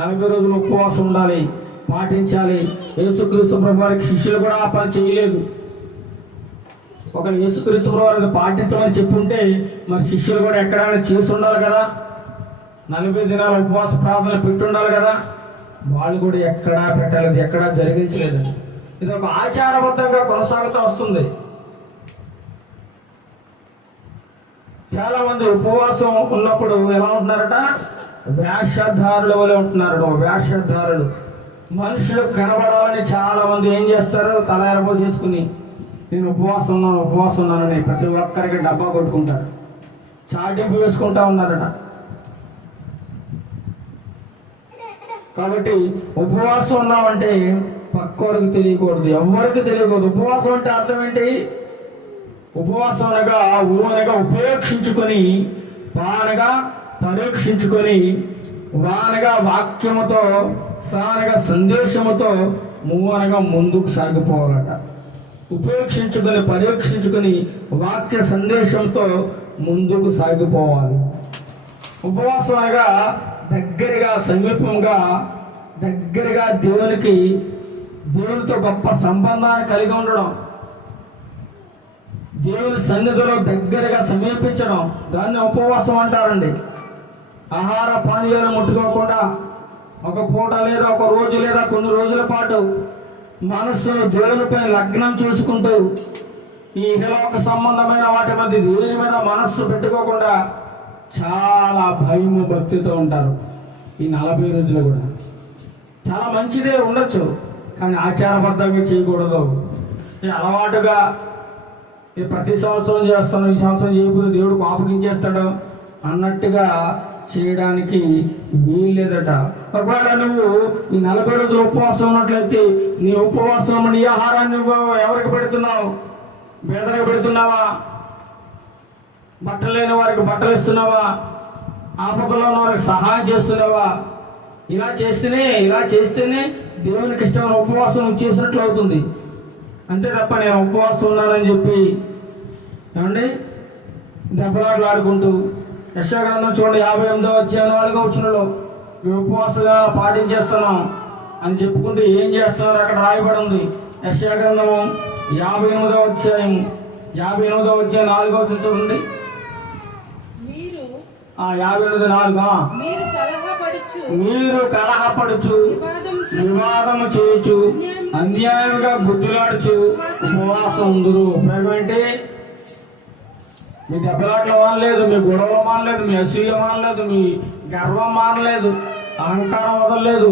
40 రోజులు ఉపవాసం ఉండాలి, పాటించాలి. యేసుక్రీస్తు ప్రభువారికి శిష్యులు కూడా ఆ పని చేయలేదు. ఒక యేసుక్రీస్తు ప్రభువారికి పాటించమని చెప్పుంటే మరి శిష్యులు కూడా ఎక్కడైనా చేసి ఉండాలి కదా. 40 దినాల ఉపవాస ప్రార్థన పెట్టుండాలి కదా, వాళ్ళు కూడా ఎక్కడా పెట్టలేదు, ఎక్కడా జరిగించలేదు. ఇది ఒక ఆచారబద్ధంగా కొనసాగుతూ వస్తుంది. చాలా మంది ఉపవాసం ఉన్నప్పుడు ఎలా ఉంటున్నారట, వేషధారుల వలె ఉంటున్నారట. వేషధారులు మనుషులు కనబడాలని చాలా మంది ఏం చేస్తారు, తల ఎరబోసేసుకుని నేను ఉపవాసం ఉన్నానని ప్రతి ఒక్కరికి డబ్బా కొట్టుకుంటారు, చాటింపు వేసుకుంటా ఉన్నారట. కాబట్టి ఉపవాసం ఉన్నామంటే పక్కోడికి తెలియకూడదు, ఎవరికి తెలియకూడదు. ఉపవాసం అంటే అర్థం ఏంటి? ఉపవాసం అనగా అనగా ఉపేక్షించుకొని, పానగా పరీక్షించుకొని, వానగా వాక్యముతో, సానగా సందేశముతో, అనగా ముందుకు సాగిపోవాలట. ఉపేక్షించుకొని, పరీక్షించుకొని, వాక్య సందేశంతో ముందుకు సాగిపోవాలి. ఉపవాసం అనగా దగ్గరగా, సమీపంగా, దగ్గరగా దేవునితో గొప్ప సంబంధాన్ని కలిగి ఉండడం, దేవుని సన్నిధిలో దగ్గరగా సమీపించడం, దాన్ని ఉపవాసం అంటారండి. ఆహార పానీయాలు ముట్టుకోకుండా ఒక పూట లేదా ఒక రోజు లేదా కొన్ని రోజుల పాటు మనస్సును దేవునిపై లగ్నం చేసుకుంటూ ఈ ఇహలోక సంబంధమైన వాటి మధ్య దేవుని మీద మనస్సు పెట్టుకోకుండా చాలా భయము భక్తితో ఉంటారు. ఈ 40 రోజులు కూడా చాలా మంచిదే ఉండొచ్చు, కానీ ఆచారబద్ధంగా చేయకూడదు. అలవాటుగా ప్రతి సంవత్సరం చేస్తాను, ఈ సంవత్సరం చేయకపోతే దేవుడు కోపగించేస్తాడు అన్నట్టుగా చేయడానికి వీల్లేదట. ఒకవేళ నువ్వు ఈ 40 రోజులు ఉపవాసం ఉన్నట్లయితే నీ ఉపవాసం నీ ఆహారాన్ని ఎవరికి పెడుతున్నావు? పేదలకు పెడుతున్నావా? బట్టలు లేని వారికి బట్టలు ఇస్తున్నావా? ఆపదలో ఉన్న వారికి సహాయం చేస్తున్నావా? ఇలా చేస్తేనే దేవునికి ఇష్టమైన ఉపవాసం నువ్వు చేసినట్లు అవుతుంది. అంతే తప్ప నేను ఉపవాసం ఉన్నానని చెప్పి ఏమండి దెబ్బలాటలు ఆడుకుంటూ, యెషయా గ్రంథం చూడండి 58వ అధ్యాయం 4వ వచనంలో ఉపవాసంగా పాటించేస్తున్నాం అని చెప్పుకుంటూ ఏం చేస్తున్నారు అక్కడ రాయబడి ఉంది. యెషయా గ్రంథము 58వ అధ్యాయం 4వ వచనం చూడండి. 58:4 మీరు కలహపడుచు వివాదము చేయుచు అన్యాయంగా బుద్ధిలాడుచు ఉపవాసం ఉందురు. ఉపయోగం ఏంటి? మీ దెబ్బలాట్లు మానలేదు, మీ గొడవలు మానలేదు, మీ అసూయ మానలేదు, మీ గర్వం మానలేదు, అహంకారం వదలలేదు,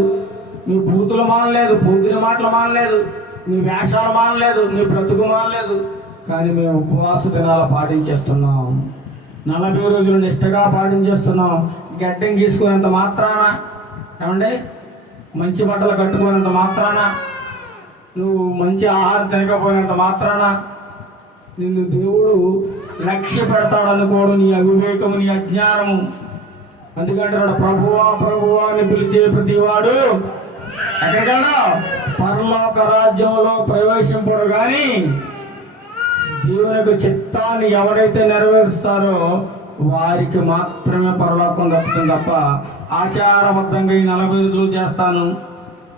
మీ బూతులు మానలేదు, పూర్తిని మాటలు మానలేదు, మీ వేషాలు మానలేదు, మీ బ్రతుకు మానలేదు. కానీ మేము ఉపవాస దినాలు పాటించేస్తున్నాం, 40 రోజులు నిష్టగా పాటించేస్తున్నాం. గడ్డం గీసుకునేంత మాత్రాన, ఏమండి మంచి బట్టలు కట్టుకునేంత మాత్రాన, నువ్వు మంచి ఆహారం తినకపోయినంత మాత్రాన నిన్ను దేవుడు లక్ష్య పెడతాడు అనుకోడు. నీ అవివేకము, నీ అజ్ఞానము. అందుకంటే ప్రభువా అని పిలిచే ప్రతివాడు ఎక్కడికన్నా పరలోక రాజ్యంలో ప్రవేశింపడు. కానీ దేవుని యొక్క చిత్తాన్ని ఎవరైతే నెరవేరుస్తారో వారికి మాత్రమే పరలోకం దక్కుతుంది తప్ప ఆచారబద్ధంగా ఈ 40 రోజులు చేస్తాను,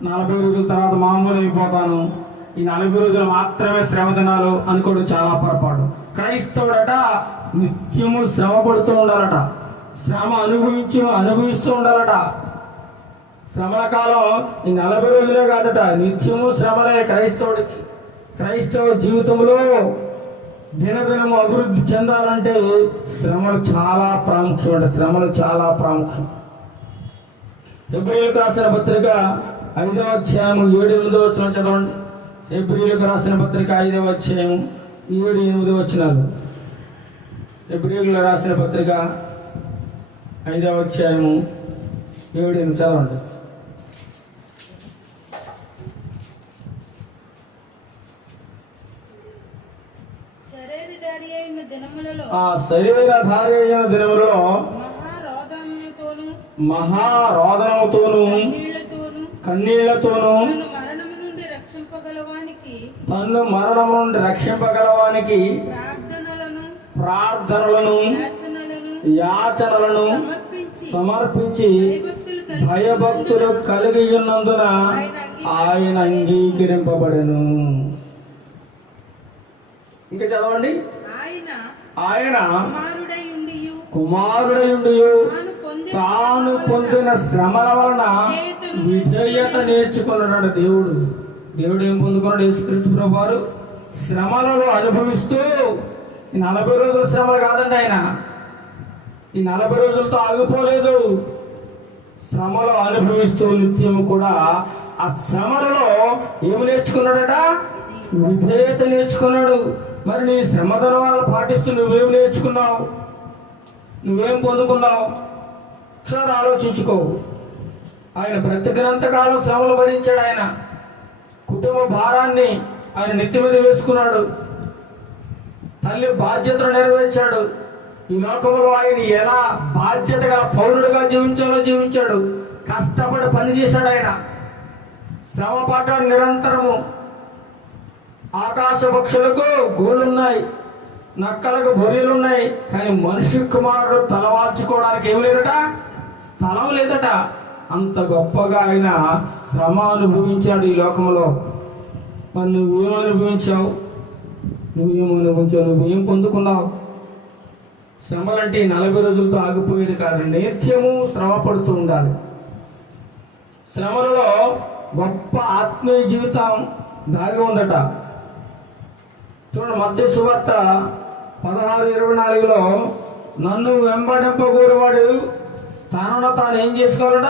40 రోజుల తర్వాత మామూలు అయిపోతాను, ఈ 40 రోజులు మాత్రమే శ్రమ దినాలు అనుకోవడం చాలా పొరపాటు. క్రైస్తవుడట నిత్యము శ్రమ పడుతూ ఉండాలట, శ్రమ అనుభవిస్తూ ఉండాలట. శ్రమల కాలం ఈ 40 రోజులే కాదట, నిత్యము శ్రమలే క్రైస్తవుడికి. క్రైస్తవ జీవితంలో దినదినము అభివృద్ధి చెందాలంటే శ్రమలు చాలా ప్రాముఖ్యం. హెబ్రీయులకు రాసిన పత్రిక 5వ అధ్యాయం 7-8 వచనం చదవండి. హెబ్రీయులకు రాసిన పత్రిక 5వ అధ్యాయం 7-8 వచనాలు. హెబ్రీయులకు రాసిన పత్రిక 5వ అధ్యాయం 7-8 చదవండి. ఆ శరీరధారి అయిన దినములలో మహారోదనముతోను కన్నీళ్లతోను తన్ను మరణము నుండి రక్షింపగలవానికి ప్రార్థనలను యాచనలను సమర్పించి భయభక్తులు కలిగి ఉన్నందున ఆయన అంగీకరింపబడెను. ఇంకా చదవండి. ఆయన కుమారుడై ఉండి తాను పొందిన శ్రమల వలన విధేయత నేర్చుకున్నాడు దేవుడు. దేవుడు ఏం పొందుకున్నాడు? యేసుక్రీస్తు ప్రభువారు శ్రమలలో అనుభవిస్తూ, ఈ 40 రోజుల శ్రమలు కాదండి ఆయన, ఈ 40 రోజులతో ఆగిపోలేదు. శ్రమలో అనుభవిస్తూ నిత్యము కూడా ఆ శ్రమలలో ఏమి నేర్చుకున్నాడట? విధేయత నేర్చుకున్నాడు. మరి నీ శ్రమదన వల్ల పాటిస్తూ నువ్వేం నేర్చుకున్నావు? నువ్వేం పొందుకున్నావు? ఒకసారి ఆలోచించుకో. ఆయన బ్రతికినంతకాలం శ్రమలు భరించాడు. ఆయన కుటుంబ భారాన్ని ఆయన నెత్తి మీద వేసుకున్నాడు. తల్లి బాధ్యతలు నెరవేర్చాడు. ఈ లోకంలో ఆయన ఎలా బాధ్యత గల పౌరుడుగా జీవించాలో జీవించాడు. కష్టపడి పనిచేశాడు. ఆయన శ్రమ పడ్డాడు నిరంతరము. ఆకాశ పక్షులకు గోళ్ళున్నాయి, నక్కలకు బొరియలున్నాయి, కానీ మనిషి కుమారుడు తలవాల్చుకోవడానికి ఏం లేదట, స్థలం లేదట. అంత గొప్పగా ఆయన శ్రమ అనుభవించాడు ఈ లోకంలో. మరి నువ్వేం అనుభవించావు? నువ్వేం పొందుకున్నావు? శ్రమలంటే 40 రోజులతో ఆగిపోయేది కాదు. నిత్యము శ్రమ పడుతూ ఉండాలి. శ్రమలలో గొప్ప ఆత్మీయ జీవితం దాగి ఉందట. చూడండి, మత్తయి సువార్త 16:24లో నన్ను వెంబడింపగోరువాడు తనను తాను ఏం చేసుకోవాలట?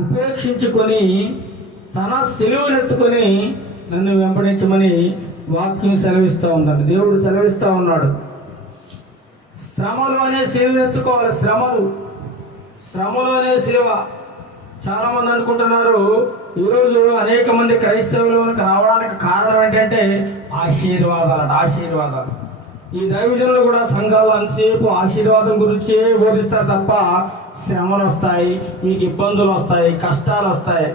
ఉపేక్షించుకొని తన సిలువనెత్తుకొని నన్ను వెంబడించమని వాక్యం సెలవిస్తూ ఉందండి. దేవుడు సెలవిస్తూ ఉన్నాడు. శ్రమలు అనే సిలువను ఎత్తుకోవాలి. శ్రమలు అనే సిలువ. చాలా మంది అనుకుంటున్నారు ఈరోజు అనేక మంది క్రైస్తవులకు రావడానికి కారణం ఏంటంటే ఆశీర్వాదాలు. ఈ దైవజనులు కూడా సంఘాలు అంతసేపు ఆశీర్వాదం గురించే బోధిస్తారు తప్ప శ్రమలు వస్తాయి, మీకు ఇబ్బందులు వస్తాయి, కష్టాలు వస్తాయి,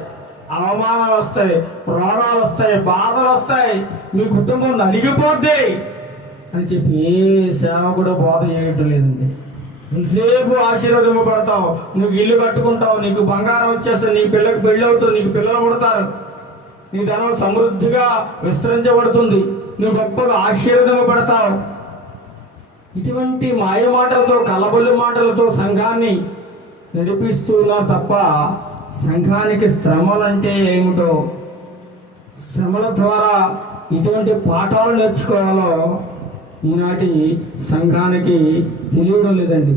అవమానాలు వస్తాయి, రోగాలు వస్తాయి, బాధలు వస్తాయి, మీ కుటుంబం నలిగిపోద్ది అని చెప్పి ఏ సేవ కూడా బోధ చేయటం లేదండి. ఎంతసేపు ఆశీర్వదింపబడతావు, నువ్వు ఇల్లు కట్టుకుంటావు, నీకు బంగారం వచ్చేస్తుంది, నీ పిల్లకి పెళ్ళి అవుతుంది, నీకు పిల్లలు పుడతారు, నీ ధనం సమృద్ధిగా విస్తరించబడుతుంది, నువ్వు గొప్పగా ఆశీర్వదింపబడతావు. ఇటువంటి మాయ మాటలతో, కలబొల్లి మాటలతో సంఘాన్ని నడిపిస్తున్నారు తప్ప సంఘానికి శ్రమలంటే ఏమిటో, శ్రమల ద్వారా ఇటువంటి పాఠాలు నేర్చుకోవాలో ఈనాటి సంఘానికి తెలియడం లేదండి.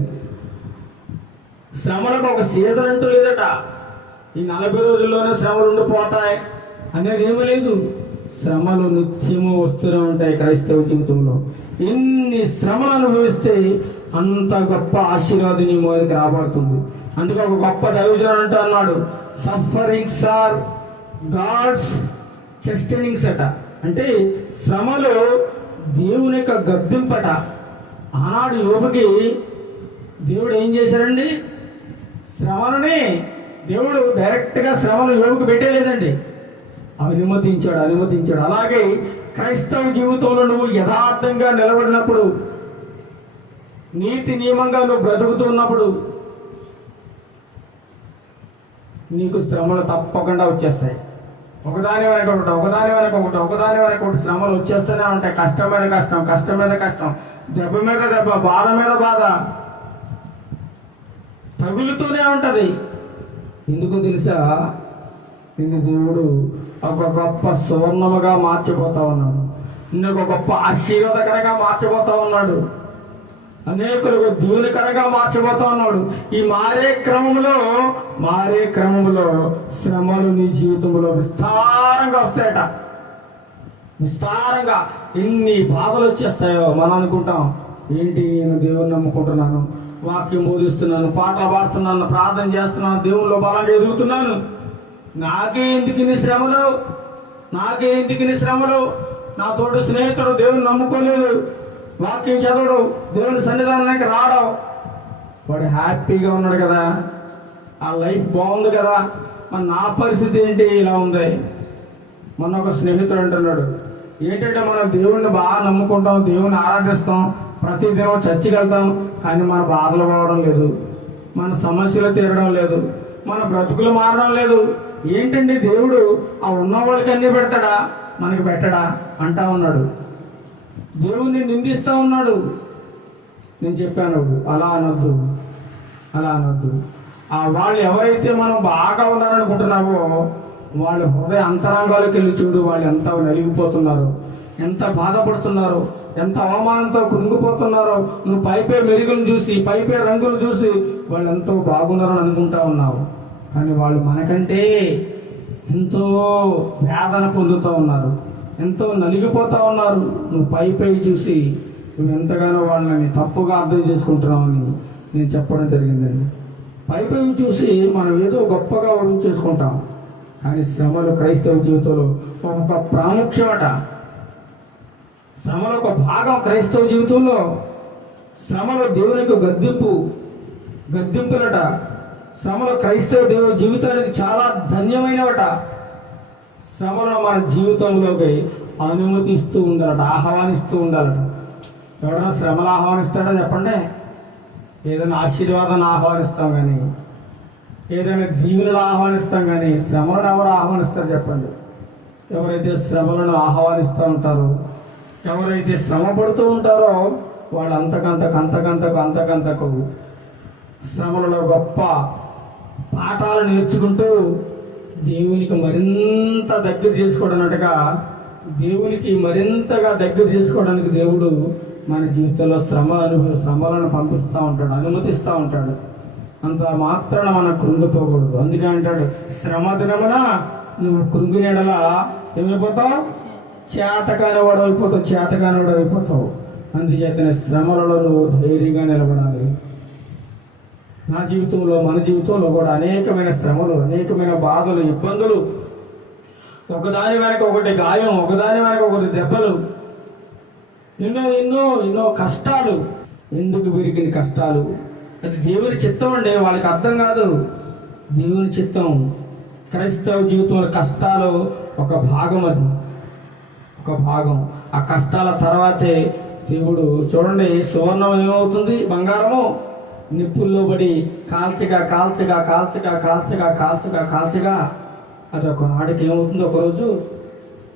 శ్రమలకు ఒక సీజన్ అంటూ లేదట. ఈ 40 రోజుల్లోనే శ్రమలు ఉండిపోతాయి అనేది ఏమీ లేదు. శ్రమలు నిత్యము వస్తూనే ఉంటాయి క్రైస్తవ జీవితంలో. ఎన్ని శ్రమలు అనుభవిస్తే అంత గొప్ప ఆశీర్వాదం నీ మీదకి రాబడుతుంది. అందుకే ఒక గొప్ప దైవజనుడు అంటూ అన్నాడు, సఫరింగ్స్ ఆర్ గాడ్స్ చెస్టనింగ్స్ అట. అంటే శ్రమలు దేవుని యొక్క గద్దింపట. ఆనాడు యోబుకి దేవుడు ఏం చేశారండి? శ్రమలని దేవుడు డైరెక్ట్గా శ్రమను యోబుకి పెట్టేలేదండి, అనుమతించాడు. అలాగే క్రైస్తవ జీవితంలో నువ్వు యథార్థంగా నిలబడినప్పుడు, నీతి నియమంగా నువ్వు బ్రతుకుతున్నప్పుడు నీకు శ్రమలు తప్పకుండా వచ్చేస్తాయి. ఒకదాని వెనక ఒకటి శ్రమలు వచ్చేస్తూనే ఉంటాయి. కష్టం మీద కష్టం, దెబ్బ మీద దెబ్బ, బాధ మీద బాధ తగులుతూనే ఉంటది. ఎందుకు తెలుసా? నిన్ను దేవుడు ఒక గొప్ప సువర్ణముగా మార్చిపోతా ఉన్నాడు, నిన్ను ఒక గొప్ప ఆశీర్వాదకరంగా మార్చిపోతా ఉన్నాడు, అనేకులకు దీవెనకరంగా మార్చిపోతా ఉన్నాడు. ఈ మారే క్రమంలో శ్రమలు నీ జీవితంలో విస్తారంగా వస్తాయట. విస్తారంగా ఎన్ని బాధలు వచ్చేస్తాయో మనం అనుకుంటాం, ఏంటి నేను దేవుని నమ్ముకుంటున్నాను, వాక్యం బోధిస్తున్నాను, పాటలు పాడుతున్నాను, ప్రార్థన చేస్తున్నాను, దేవుళ్ళో బలంగా ఎదుగుతున్నాను, నాకే ఎందుకు ఇన్ని శ్రమలు? నా తోటి స్నేహితుడు దేవుని నమ్ముకోలేదు, వాక్యం చదవడు, దేవుని సన్నిధానానికి రావడం, వాడు హ్యాపీగా ఉన్నాడు కదా, ఆ లైఫ్ బాగుంది కదా, మరి నా పరిస్థితి ఏంటి ఇలా ఉంది? మొన్న ఒక స్నేహితుడు అంటున్నాడు, ఏంటంటే మనం దేవుణ్ణి బాగా నమ్ముకుంటాం, దేవుని ఆరాధిస్తాం, ప్రతిదినం చర్చికి వెళ్తాం, కానీ మన బాధలు పోవడం లేదు, మన సమస్యలు తీరడం లేదు, మన బ్రతుకులు మారడం లేదు. ఏంటండి దేవుడు ఆ ఉన్న వాళ్ళకి అన్నీ పెడతాడా, మనకి పెట్టడా అంటా ఉన్నాడు. దేవుణ్ణి నిందిస్తూ ఉన్నాడు. నేను చెప్పాను, అలా అనొద్దు. వాళ్ళు ఎవరైతే మనం బాగా ఉన్నారనుకుంటున్నామో వాళ్ళ హృదయ అంతరంగాలకు వెళ్ళి చూడు, వాళ్ళు ఎంత నలిగిపోతున్నారు, ఎంత బాధపడుతున్నారు, ఎంత అవమానంతో కృంగిపోతున్నారో. నువ్వు పైపే మెరుగులు చూసి, పైపే రంగులు చూసి వాళ్ళు ఎంతో బాగున్నారని అనుకుంటా ఉన్నావు, కానీ వాళ్ళు మనకంటే ఎంతో వేదన పొందుతూ ఉన్నారు, ఎంతో నలిగిపోతూ ఉన్నారు. నువ్వు పైపై చూసి నువ్వు ఎంతగానో వాళ్ళని తప్పుగా అర్థం చేసుకుంటున్నావని నేను చెప్పడం జరిగిందండి. పైపై చూసి మనం ఏదో గొప్పగా ఊహించేసుకుంటాం, కానీ శ్రమలు క్రైస్తవ జీవితంలో ఒక ప్రాముఖ్యమట. శ్రమలో ఒక భాగం క్రైస్తవ జీవితంలో. శ్రమలో దేవునికి గద్దింపులట. శ్రమలో క్రైస్తవ దేవుని జీవితానికి చాలా ధన్యమైనవట. శ్రమలను మన జీవితంలోకి అనుమతిస్తూ ఉండాలట, ఆహ్వానిస్తూ ఉండాలట. ఎవడన్నా శ్రమలు ఆహ్వానిస్తాడో చెప్పండి? ఏదైనా ఆశీర్వాదాన్ని ఆహ్వానిస్తాం కానీ, ఏదైనా దీవులను ఆహ్వానిస్తాం కానీ శ్రమలను ఎవరు ఆహ్వానిస్తారు చెప్పండి? ఎవరైతే శ్రమలను ఆహ్వానిస్తూ ఉంటారో, ఎవరైతే శ్రమ పడుతూ ఉంటారో వాళ్ళు అంతకంతకు శ్రమలలో గొప్ప పాఠాలు నేర్చుకుంటూ దేవునికి మరింత దగ్గర చేసుకోవడానిగా, దేవునికి మరింతగా దగ్గర చేసుకోవడానికి దేవుడు మన జీవితంలో శ్రమలను పంపిస్తూ ఉంటాడు, అనుమతిస్తూ ఉంటాడు. అంత మాత్రాన మనం కృంగిపోకూడదు. అందుకే అంటాడు, శ్రమ దినమున నువ్వు కృంగిన ఎడల ఏమైపోతావు? చేతకానివాడు అయిపోతావు. అందుచేతనే శ్రమలలో నువ్వు ధైర్యంగా నిలబడాలి. నా జీవితంలో, మన జీవితంలో కూడా అనేకమైన శ్రమలు, అనేకమైన బాధలు, ఇబ్బందులు, ఒకదాని వెనక ఒకటి గాయం, ఒకదాని వెనక ఒకటి దెబ్బలు, ఎన్నో కష్టాలు. ఎందుకు వీరికి కష్టాలు? అది దేవుని చిత్తం అండి, వాళ్ళకి అర్థం కాదు. దేవుని చిత్తం. క్రైస్తవ జీవితంలో కష్టాలు ఒక భాగం, అది ఒక భాగం. ఆ కష్టాల తర్వాతే దేవుడు చూడండి, సువర్ణం ఏమవుతుంది? బంగారము నిప్పుల్లో పడి కాల్చగా అది ఒక నాటికి ఏమవుతుంది? ఒకరోజు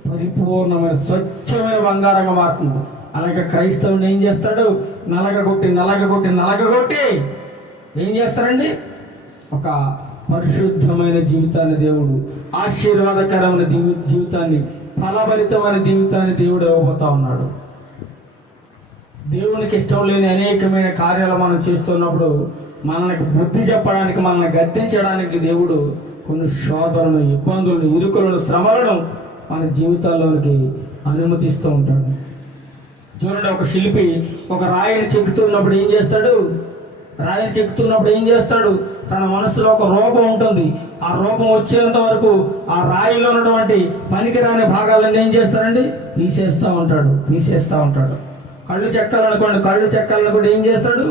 పరిపూర్ణమైన స్వచ్ఛమైన బంగారంగా మారుతుంది. అలాగే క్రైస్తవుని ఏం చేస్తాడు? నలగగొట్టి ఏం చేస్తారండి? ఒక పరిశుద్ధమైన జీవితాన్ని దేవుడు, ఆశీర్వాదకరమైన జీవితాన్ని, ఫలభరితమైన జీవితాన్ని దేవుడు ఇవ్వబోతా ఉన్నాడు. దేవునికి ఇష్టం లేని అనేకమైన కార్యాలు మనం చేస్తున్నప్పుడు మనకి బుద్ధి చెప్పడానికి, మనల్ని గద్దించడానికి దేవుడు కొన్ని శోధనలను, ఇబ్బందులను, ఇరుకులను, శ్రమలను మన జీవితాల్లోనికి అనుమతిస్తూ ఉంటాడు. చూడండి, ఒక శిల్పి ఒక రాయిని చెక్కుతున్నప్పుడు ఏం చేస్తాడు? తన మనసులో ఒక రూపం ఉంటుంది. ఆ రూపం వచ్చేంత వరకు ఆ రాయిలో ఉన్నటువంటి పనికిరాని భాగాలన్నీ ఏం చేస్తాడండి? తీసేస్తూ ఉంటాడు. కళ్ళు చెక్కాలను కూడా ఏం చేస్తాడు?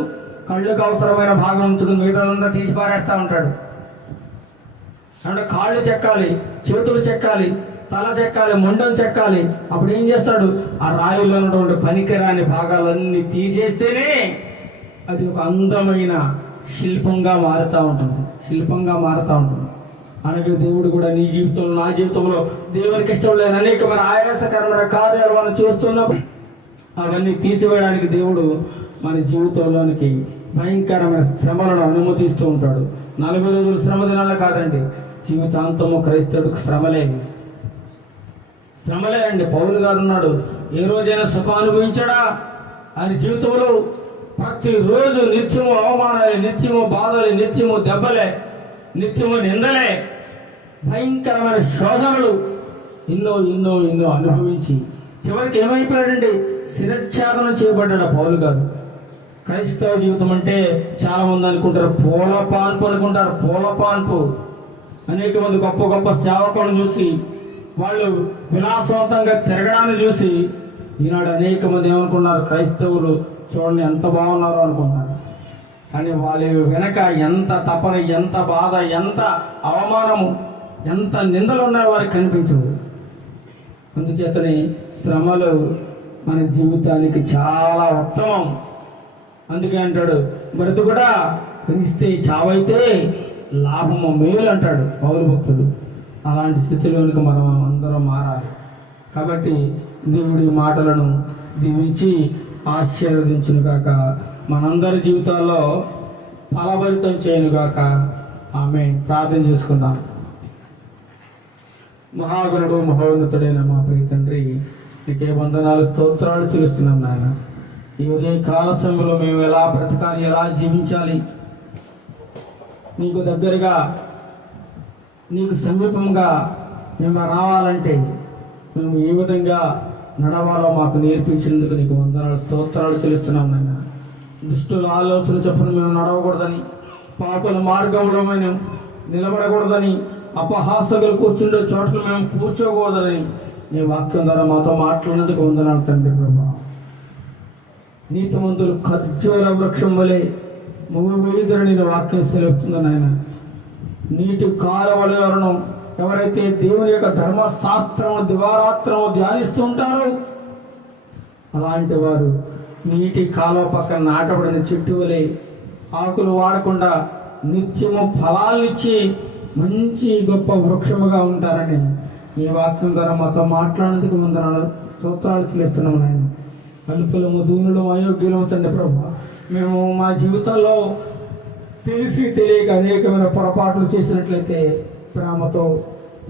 కళ్ళుకు అవసరమైన భాగం ఉంచుకుని మిగతాదంతా తీసి పారేస్తూ ఉంటాడు. అంటే కాళ్ళు చెక్కాలి, చేతులు చెక్కాలి, తల చెక్కాలి, మొండం చెక్కాలి. అప్పుడు ఏం చేస్తాడు? ఆ రాయిలో ఉన్నటువంటి పనికిరాని భాగాలన్నీ తీసేస్తేనే అది ఒక అందమైన శిల్పంగా మారుతూ ఉంటుంది. అలాగే దేవుడు కూడా నీ జీవితంలో, నా జీవితంలో దేవునికి ఇష్టం లేని అనేకమైన ఆయాసకరమైన కార్యాలు మనం చేస్తున్నప్పుడు అవన్నీ తీసివేయడానికి దేవుడు మన జీవితంలోనికి భయంకరమైన శ్రమలను అనుమతిస్తూ ఉంటాడు. 40 రోజులు శ్రమ దినాలే కాదండి, జీవితాంతము క్రైస్తవుడికి శ్రమలే అండి. పౌలు గారు ఉన్నాడు, ఏ రోజైనా సుఖం అనుభవించాడా? ఆయన జీవితంలో ప్రతిరోజు నిత్యము అవమానాలే, నిత్యము బాధలే, నిత్యము దెబ్బలే, నిత్యము నిందలే, భయంకరమైన శోధనలు ఎన్నో అనుభవించి చివరికి ఏమైపోయాడండి? శిరచ్ఛేదనం చేయబడ్డాడు పౌలు గారు. క్రైస్తవ జీవితం అంటే చాలా మంది అనుకుంటారు పూలపాన్పు. అనేక మంది గొప్ప సేవకులను చూసి, వాళ్ళు విలాసవంతంగా తిరగడాన్ని చూసి ఈనాడు అనేక మంది ఏమనుకున్నారు? క్రైస్తవులు చూడండి ఎంత బాగున్నారో అనుకుంటున్నారు. కానీ వాళ్ళ వెనక ఎంత తపన, ఎంత బాధ, ఎంత అవమానము, ఎంత నిందలు ఉన్నాయో వారికి కనిపించవు. అందుచేతనే శ్రమలు మన జీవితానికి చాలా ఉత్తమం. అందుకే అంటాడు, బ్రతుకుడా క్రీస్తే, చావైతే లాభము మేలు అంటాడు పౌలు భక్తుడు. అలాంటి స్థితిలోనికి మనం అందరం మారాలి. కాబట్టి దేవుడి మాటలను దీవించి ఆశీర్వదించును గాక, మనందరి జీవితాల్లో ఫలభరితం చేయను గాక. ఆమేన్. ప్రార్థన చేసుకుందాం. మహాగణుడు మహోన్నతుడైన మా ప్రియ తండ్రి, నీకే వందనాలు స్తోత్రాలు చెల్లిస్తున్నాం నాయన. ఈ ఉదయ కాల సమయంలో మేము ఎలా బ్రతకాలి, ఎలా జీవించాలి, నీకు దగ్గరగా నీకు సమీపంగా మేము రావాలంటే మేము ఏ విధంగా నడవాలో మాకు నేర్పించినందుకు నీకు వందనాలు స్తోత్రాలు చెల్లిస్తున్నాం నాయన. దుష్టుల ఆలోచన చొప్పున మేము నడవకూడదని, పాపల మార్గంలో మేము నిలబడకూడదని, అపహాసకులు కూర్చుండే చోట్ల మేము కూర్చోకూడదని నీ వాక్యం ద్వారా మాతో మాట్లాడినందుకు వందనాలు తండ్రి ప్రభా. నీతిమంతులు ఖర్జూర వృక్షం వలె మూవీధులని నీ వాక్యం సెలవుతుంది నాయన. నీటి కాలువలను ఎవరైతే దేవుని యొక్క ధర్మశాస్త్రము దివారాత్రము ధ్యానిస్తూ ఉంటారో అలాంటి వారు నీటి కాలువ పక్కన నాటబడిన చెట్టు వలె ఆకులు వాడకుండా నిత్యము ఫలాలనిచ్చి మంచి గొప్ప వృక్షముగా ఉంటారని ఈ వాక్యం ద్వారా మాతో మాట్లాడేందుకు వందనాలు స్తోత్రాలు చెల్లిస్తున్నాము నాయన. అల్పులము, దీనులము, అయోగ్యులము తండ్రి ప్రభు, మేము మా జీవితాల్లో తెలిసి తెలియక అనేకమైన పొరపాట్లు చేసినట్లయితే ప్రేమతో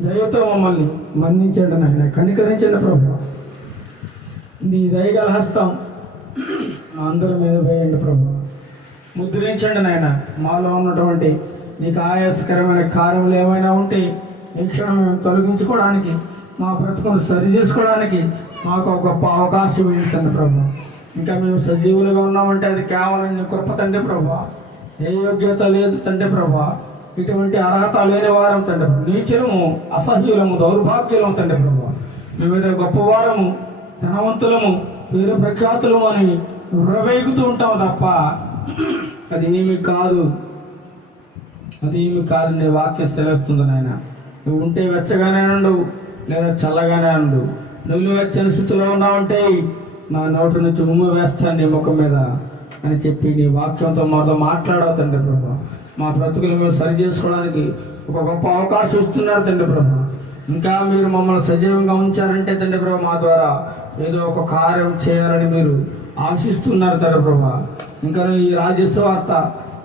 దయతో మమ్మల్ని మన్నించండి నాయన, కనికరించండి ప్రభు. నీ దయగల హస్తం మా అందరి మీద వేయండి ప్రభు. ముద్రించండి నాయన. మాలో ఉన్నటువంటి నీకు ఆయాసకరమైన కార్యములు ఏమైనా ఉంటే ఈ క్షణం మేము తొలగించుకోవడానికి, మా బ్రతుకును సరి చేసుకోవడానికి మాకు ఒక గొప్ప అవకాశం ఏంటండి ప్రభు. ఇంకా మేము సజీవులుగా ఉన్నామంటే అది కేవలం నీ కృప తండ్రి ప్రభు. ఏ యోగ్యత లేదు తండ్రి ప్రభు, ఇటువంటి అర్హత లేని వారం తండ్రి, నీచలము, అసహ్యులము, దౌర్భాగ్యులము తండ్రి ప్రభు. మేమేదో గొప్పవారము, ధనవంతులము, పేరు ప్రఖ్యాతులము అని విరవేగుతూ ఉంటాం తప్ప అది ఏమి కాదు, అది ఏమి కాదు. నీ వాక్యం సెలవుతుంది నాయన. నువ్వు ఉంటే వెచ్చగానే ఉండు, లేదా చల్లగానే ఉండు. నువ్వు వెచ్చని స్థితిలో ఉన్నావంటే నా నోటి నుంచి ఉమ్ము వేస్తాను నీ ముఖం మీద అని చెప్పి నీ వాక్యంతో మాతో మాట్లాడవు తండ్రి ప్రభు. మా బ్రతుకులు మేము సరి చేసుకోవడానికి ఒక గొప్ప అవకాశం ఇస్తున్నారు తండ్రి ప్రభు. ఇంకా మీరు మమ్మల్ని సజీవంగా ఉంచారంటే తండ్రి ప్రభు మా ద్వారా ఏదో ఒక కార్యం చేయాలని మీరు ఆశిస్తున్నారు తండ్రి ప్రభు. ఇంకా ఈ రాజ్యస్వార్త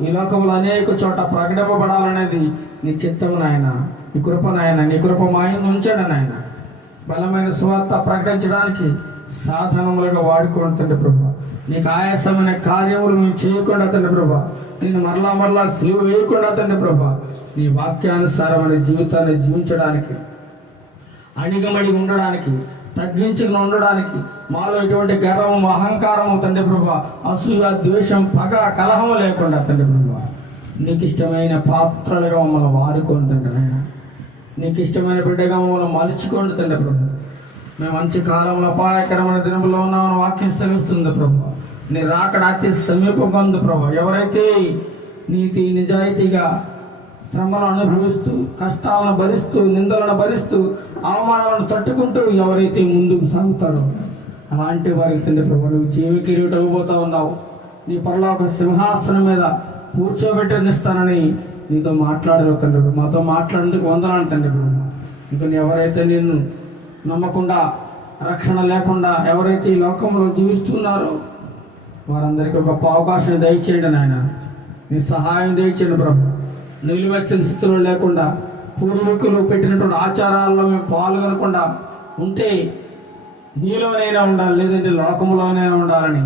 ఈ లోకంలో అనేక చోట ప్రకటింపబడాలనేది నీ చిత్తం నాయన, నీ కృప నాయన. నీ కృప మా ఆయన ఉంచండి నాయన. బలమైన సువార్త ప్రకటించడానికి సాధనములుగా వాడుకోండి తండ్రి ప్రభు. నీకు ఆయాసమైన కార్యములు మేము చేయకుండా తండ్రి ప్రభు, నేను మరలా సిలువ వేయకుండా తండ్రి ప్రభు, నీ వాక్యానుసారమైన జీవితాన్ని జీవించడానికి, అణిగమణి ఉండడానికి, తగ్గించుకుని ఉండడానికి, మాలో ఎటువంటి గర్వము, అహంకారము తండ్రి ప్రభు, అసూయ, ద్వేషం, పగ, కలహము లేకుండా తండ్రి ప్రభు, నీకు ఇష్టమైన పాత్రలుగా మమ్మల్ని వాడుకోండి తండ్రి నాయన. నీకు ఇష్టమైన బిడ్డగా మమ్మల్ని మలుచుకోండి తండ్రి ప్రభు. మేము మంచి కాలంలో అపాయకరమైన దినములో ఉన్నామని వాక్యం సెలవుస్తుంది ప్రభు. నీ రాకడ అతి సమీపంగా ఉంది ప్రభు. ఎవరైతే నీతి నిజాయితీగా శ్రమలను అనుభవిస్తూ, కష్టాలను భరిస్తూ, నిందలను భరిస్తూ, అవమానాలను తట్టుకుంటూ ఎవరైతే ముందుకు సాగుతారో అలాంటి వారికి తండ్రి ప్రభు నువ్వు జీవ కిరీటం ఇవ్వబోతా ఉన్నావు. నీ పరలోక సింహాసనం మీద కూర్చోబెట్టనిస్తానని నీతో మాట్లాడారు తండ్రి ప్రభు. మాతో మాట్లాడేందుకు వందనాలు తండ్రి ప్రభు. ఇంకా ఎవరైతే నిన్ను నమ్మకుండా, రక్షణ లేకుండా ఎవరైతే ఈ లోకంలో జీవిస్తున్నారో వారందరికీ గొప్ప అవకాశం దయచేయండి నాయన. నీ సహాయం దయచేయండి ప్రభు. నిలువెచ్చని స్థితిలో లేకుండా, పూర్వీకులు పెట్టినటువంటి ఆచారాల్లో మేము పాల్గొనకుండా ఉంటే నీలోనైనా ఉండాలి, లేదంటే లోకంలోనైనా ఉండాలని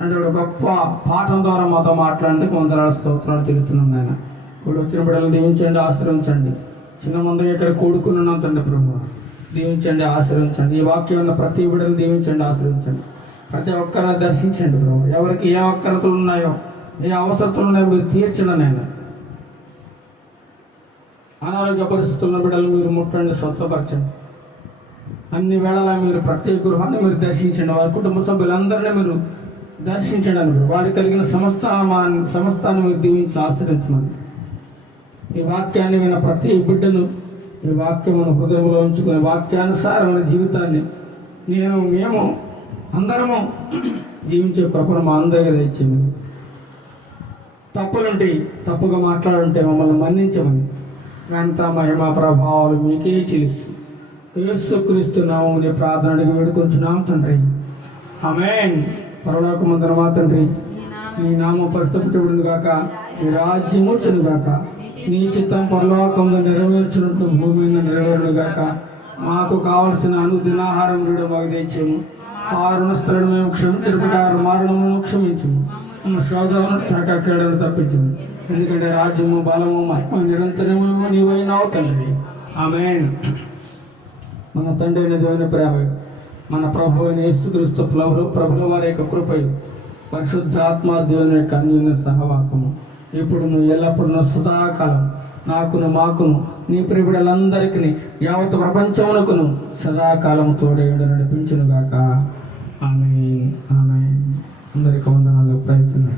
అంటే ఒక గొప్ప పాఠం ద్వారా మాతో మాట్లాడేందుకు వందనాలు స్తోత్రాలు తెలుస్తున్నాం నాయన. ఇప్పుడు వచ్చిన బిడ్డలను దీవించండి, ఆశ్రయించండి. చిన్న మందిగా ఇక్కడ కూడుకున్నాం తండ్రి ప్రభు, దీవించండి, ఆశ్రయించండి. ఈ వాక్యం ఉన్న ప్రతి బిడ్డను దీవించండి, ఆశ్రయించండి. ప్రతి ఒక్కరిని దర్శించండి ప్రభు. ఎవరికి ఏ అవసరతలు ఉన్నాయో, ఏ అవసరతలు ఉన్నాయో మీరు తీర్చండి నాయన. అనారోగ్య పరిస్థితుల్లో బిడ్డలు మీరు ముట్టండి, స్వస్థపరచండి. అన్ని వేళలా మీరు ప్రతి గృహాన్ని మీరు దర్శించండి. వారి కుటుంబ సభ్యులందరినీ మీరు దర్శించండి అని వారికి కలిగిన సమస్తాన్ని మీరు దీవించి ఆశ్రయించమని. ఈ వాక్యాన్ని విన్న ప్రతి బిడ్డను ఈ వాక్యమును హృదయంలో ఉంచుకునే వాక్యానుసారమైన జీవితాన్ని మేము అందరము జీవించే కృపను మా అందరికీ దయచేయండి. తప్పులుంటే, తప్పుగా మాట్లాడుంటే మమ్మల్ని మన్నించమని. అంత మహిమా ప్రభావాలు మీకే చెల్లిస్తూ యేసుక్రీస్తు నామమున ప్రార్థనకు వేడుకొంచున్నాం తండ్రి. ఆమేన్. పరలోకమందున మా తండ్రి, నీ నామం పరిశుద్ధపరచబడును గాక, నీ రాజ్యము వచ్చును గాక, నీ చిత్తం పరలోకంలో నెరవేర్చినట్టు భూమి మీద నెరవేరును గాక. మాకు కావలసిన అనుదినాహారం కూడా మాకు తెచ్చాము. ఆ రుణస్థులను మేము క్షమించిన ప్రకారం మారణములను క్షమించము. శోధమును కేడను తప్పించము. ఎందుకంటే రాజ్యము బలము మహిమ నిరంతరము నీవైనావు తండ్రి. ఆమేన్. మన తండ్రి అయిన దేవుని ప్రేమ, మన ప్రభు అయిన యేసుక్రీస్తు ప్రభుల వారి యొక్క కృపయు, పరిశుద్ధాత్మ దేవుని యొక్క అన్యోన్య సహవాసము ఇప్పుడు నువ్వు ఎల్లప్పుడూ సదాకాలం నాకును మాకును నీ ప్రియబిడ్డలందరికీ యావత్ ప్రపంచమునకును సదాకాలం తోడేయుడు నడిపించును గాక. ఆమేన్. ఆమేన్. అందరికీ వందనాలు. ప్రయత్నం.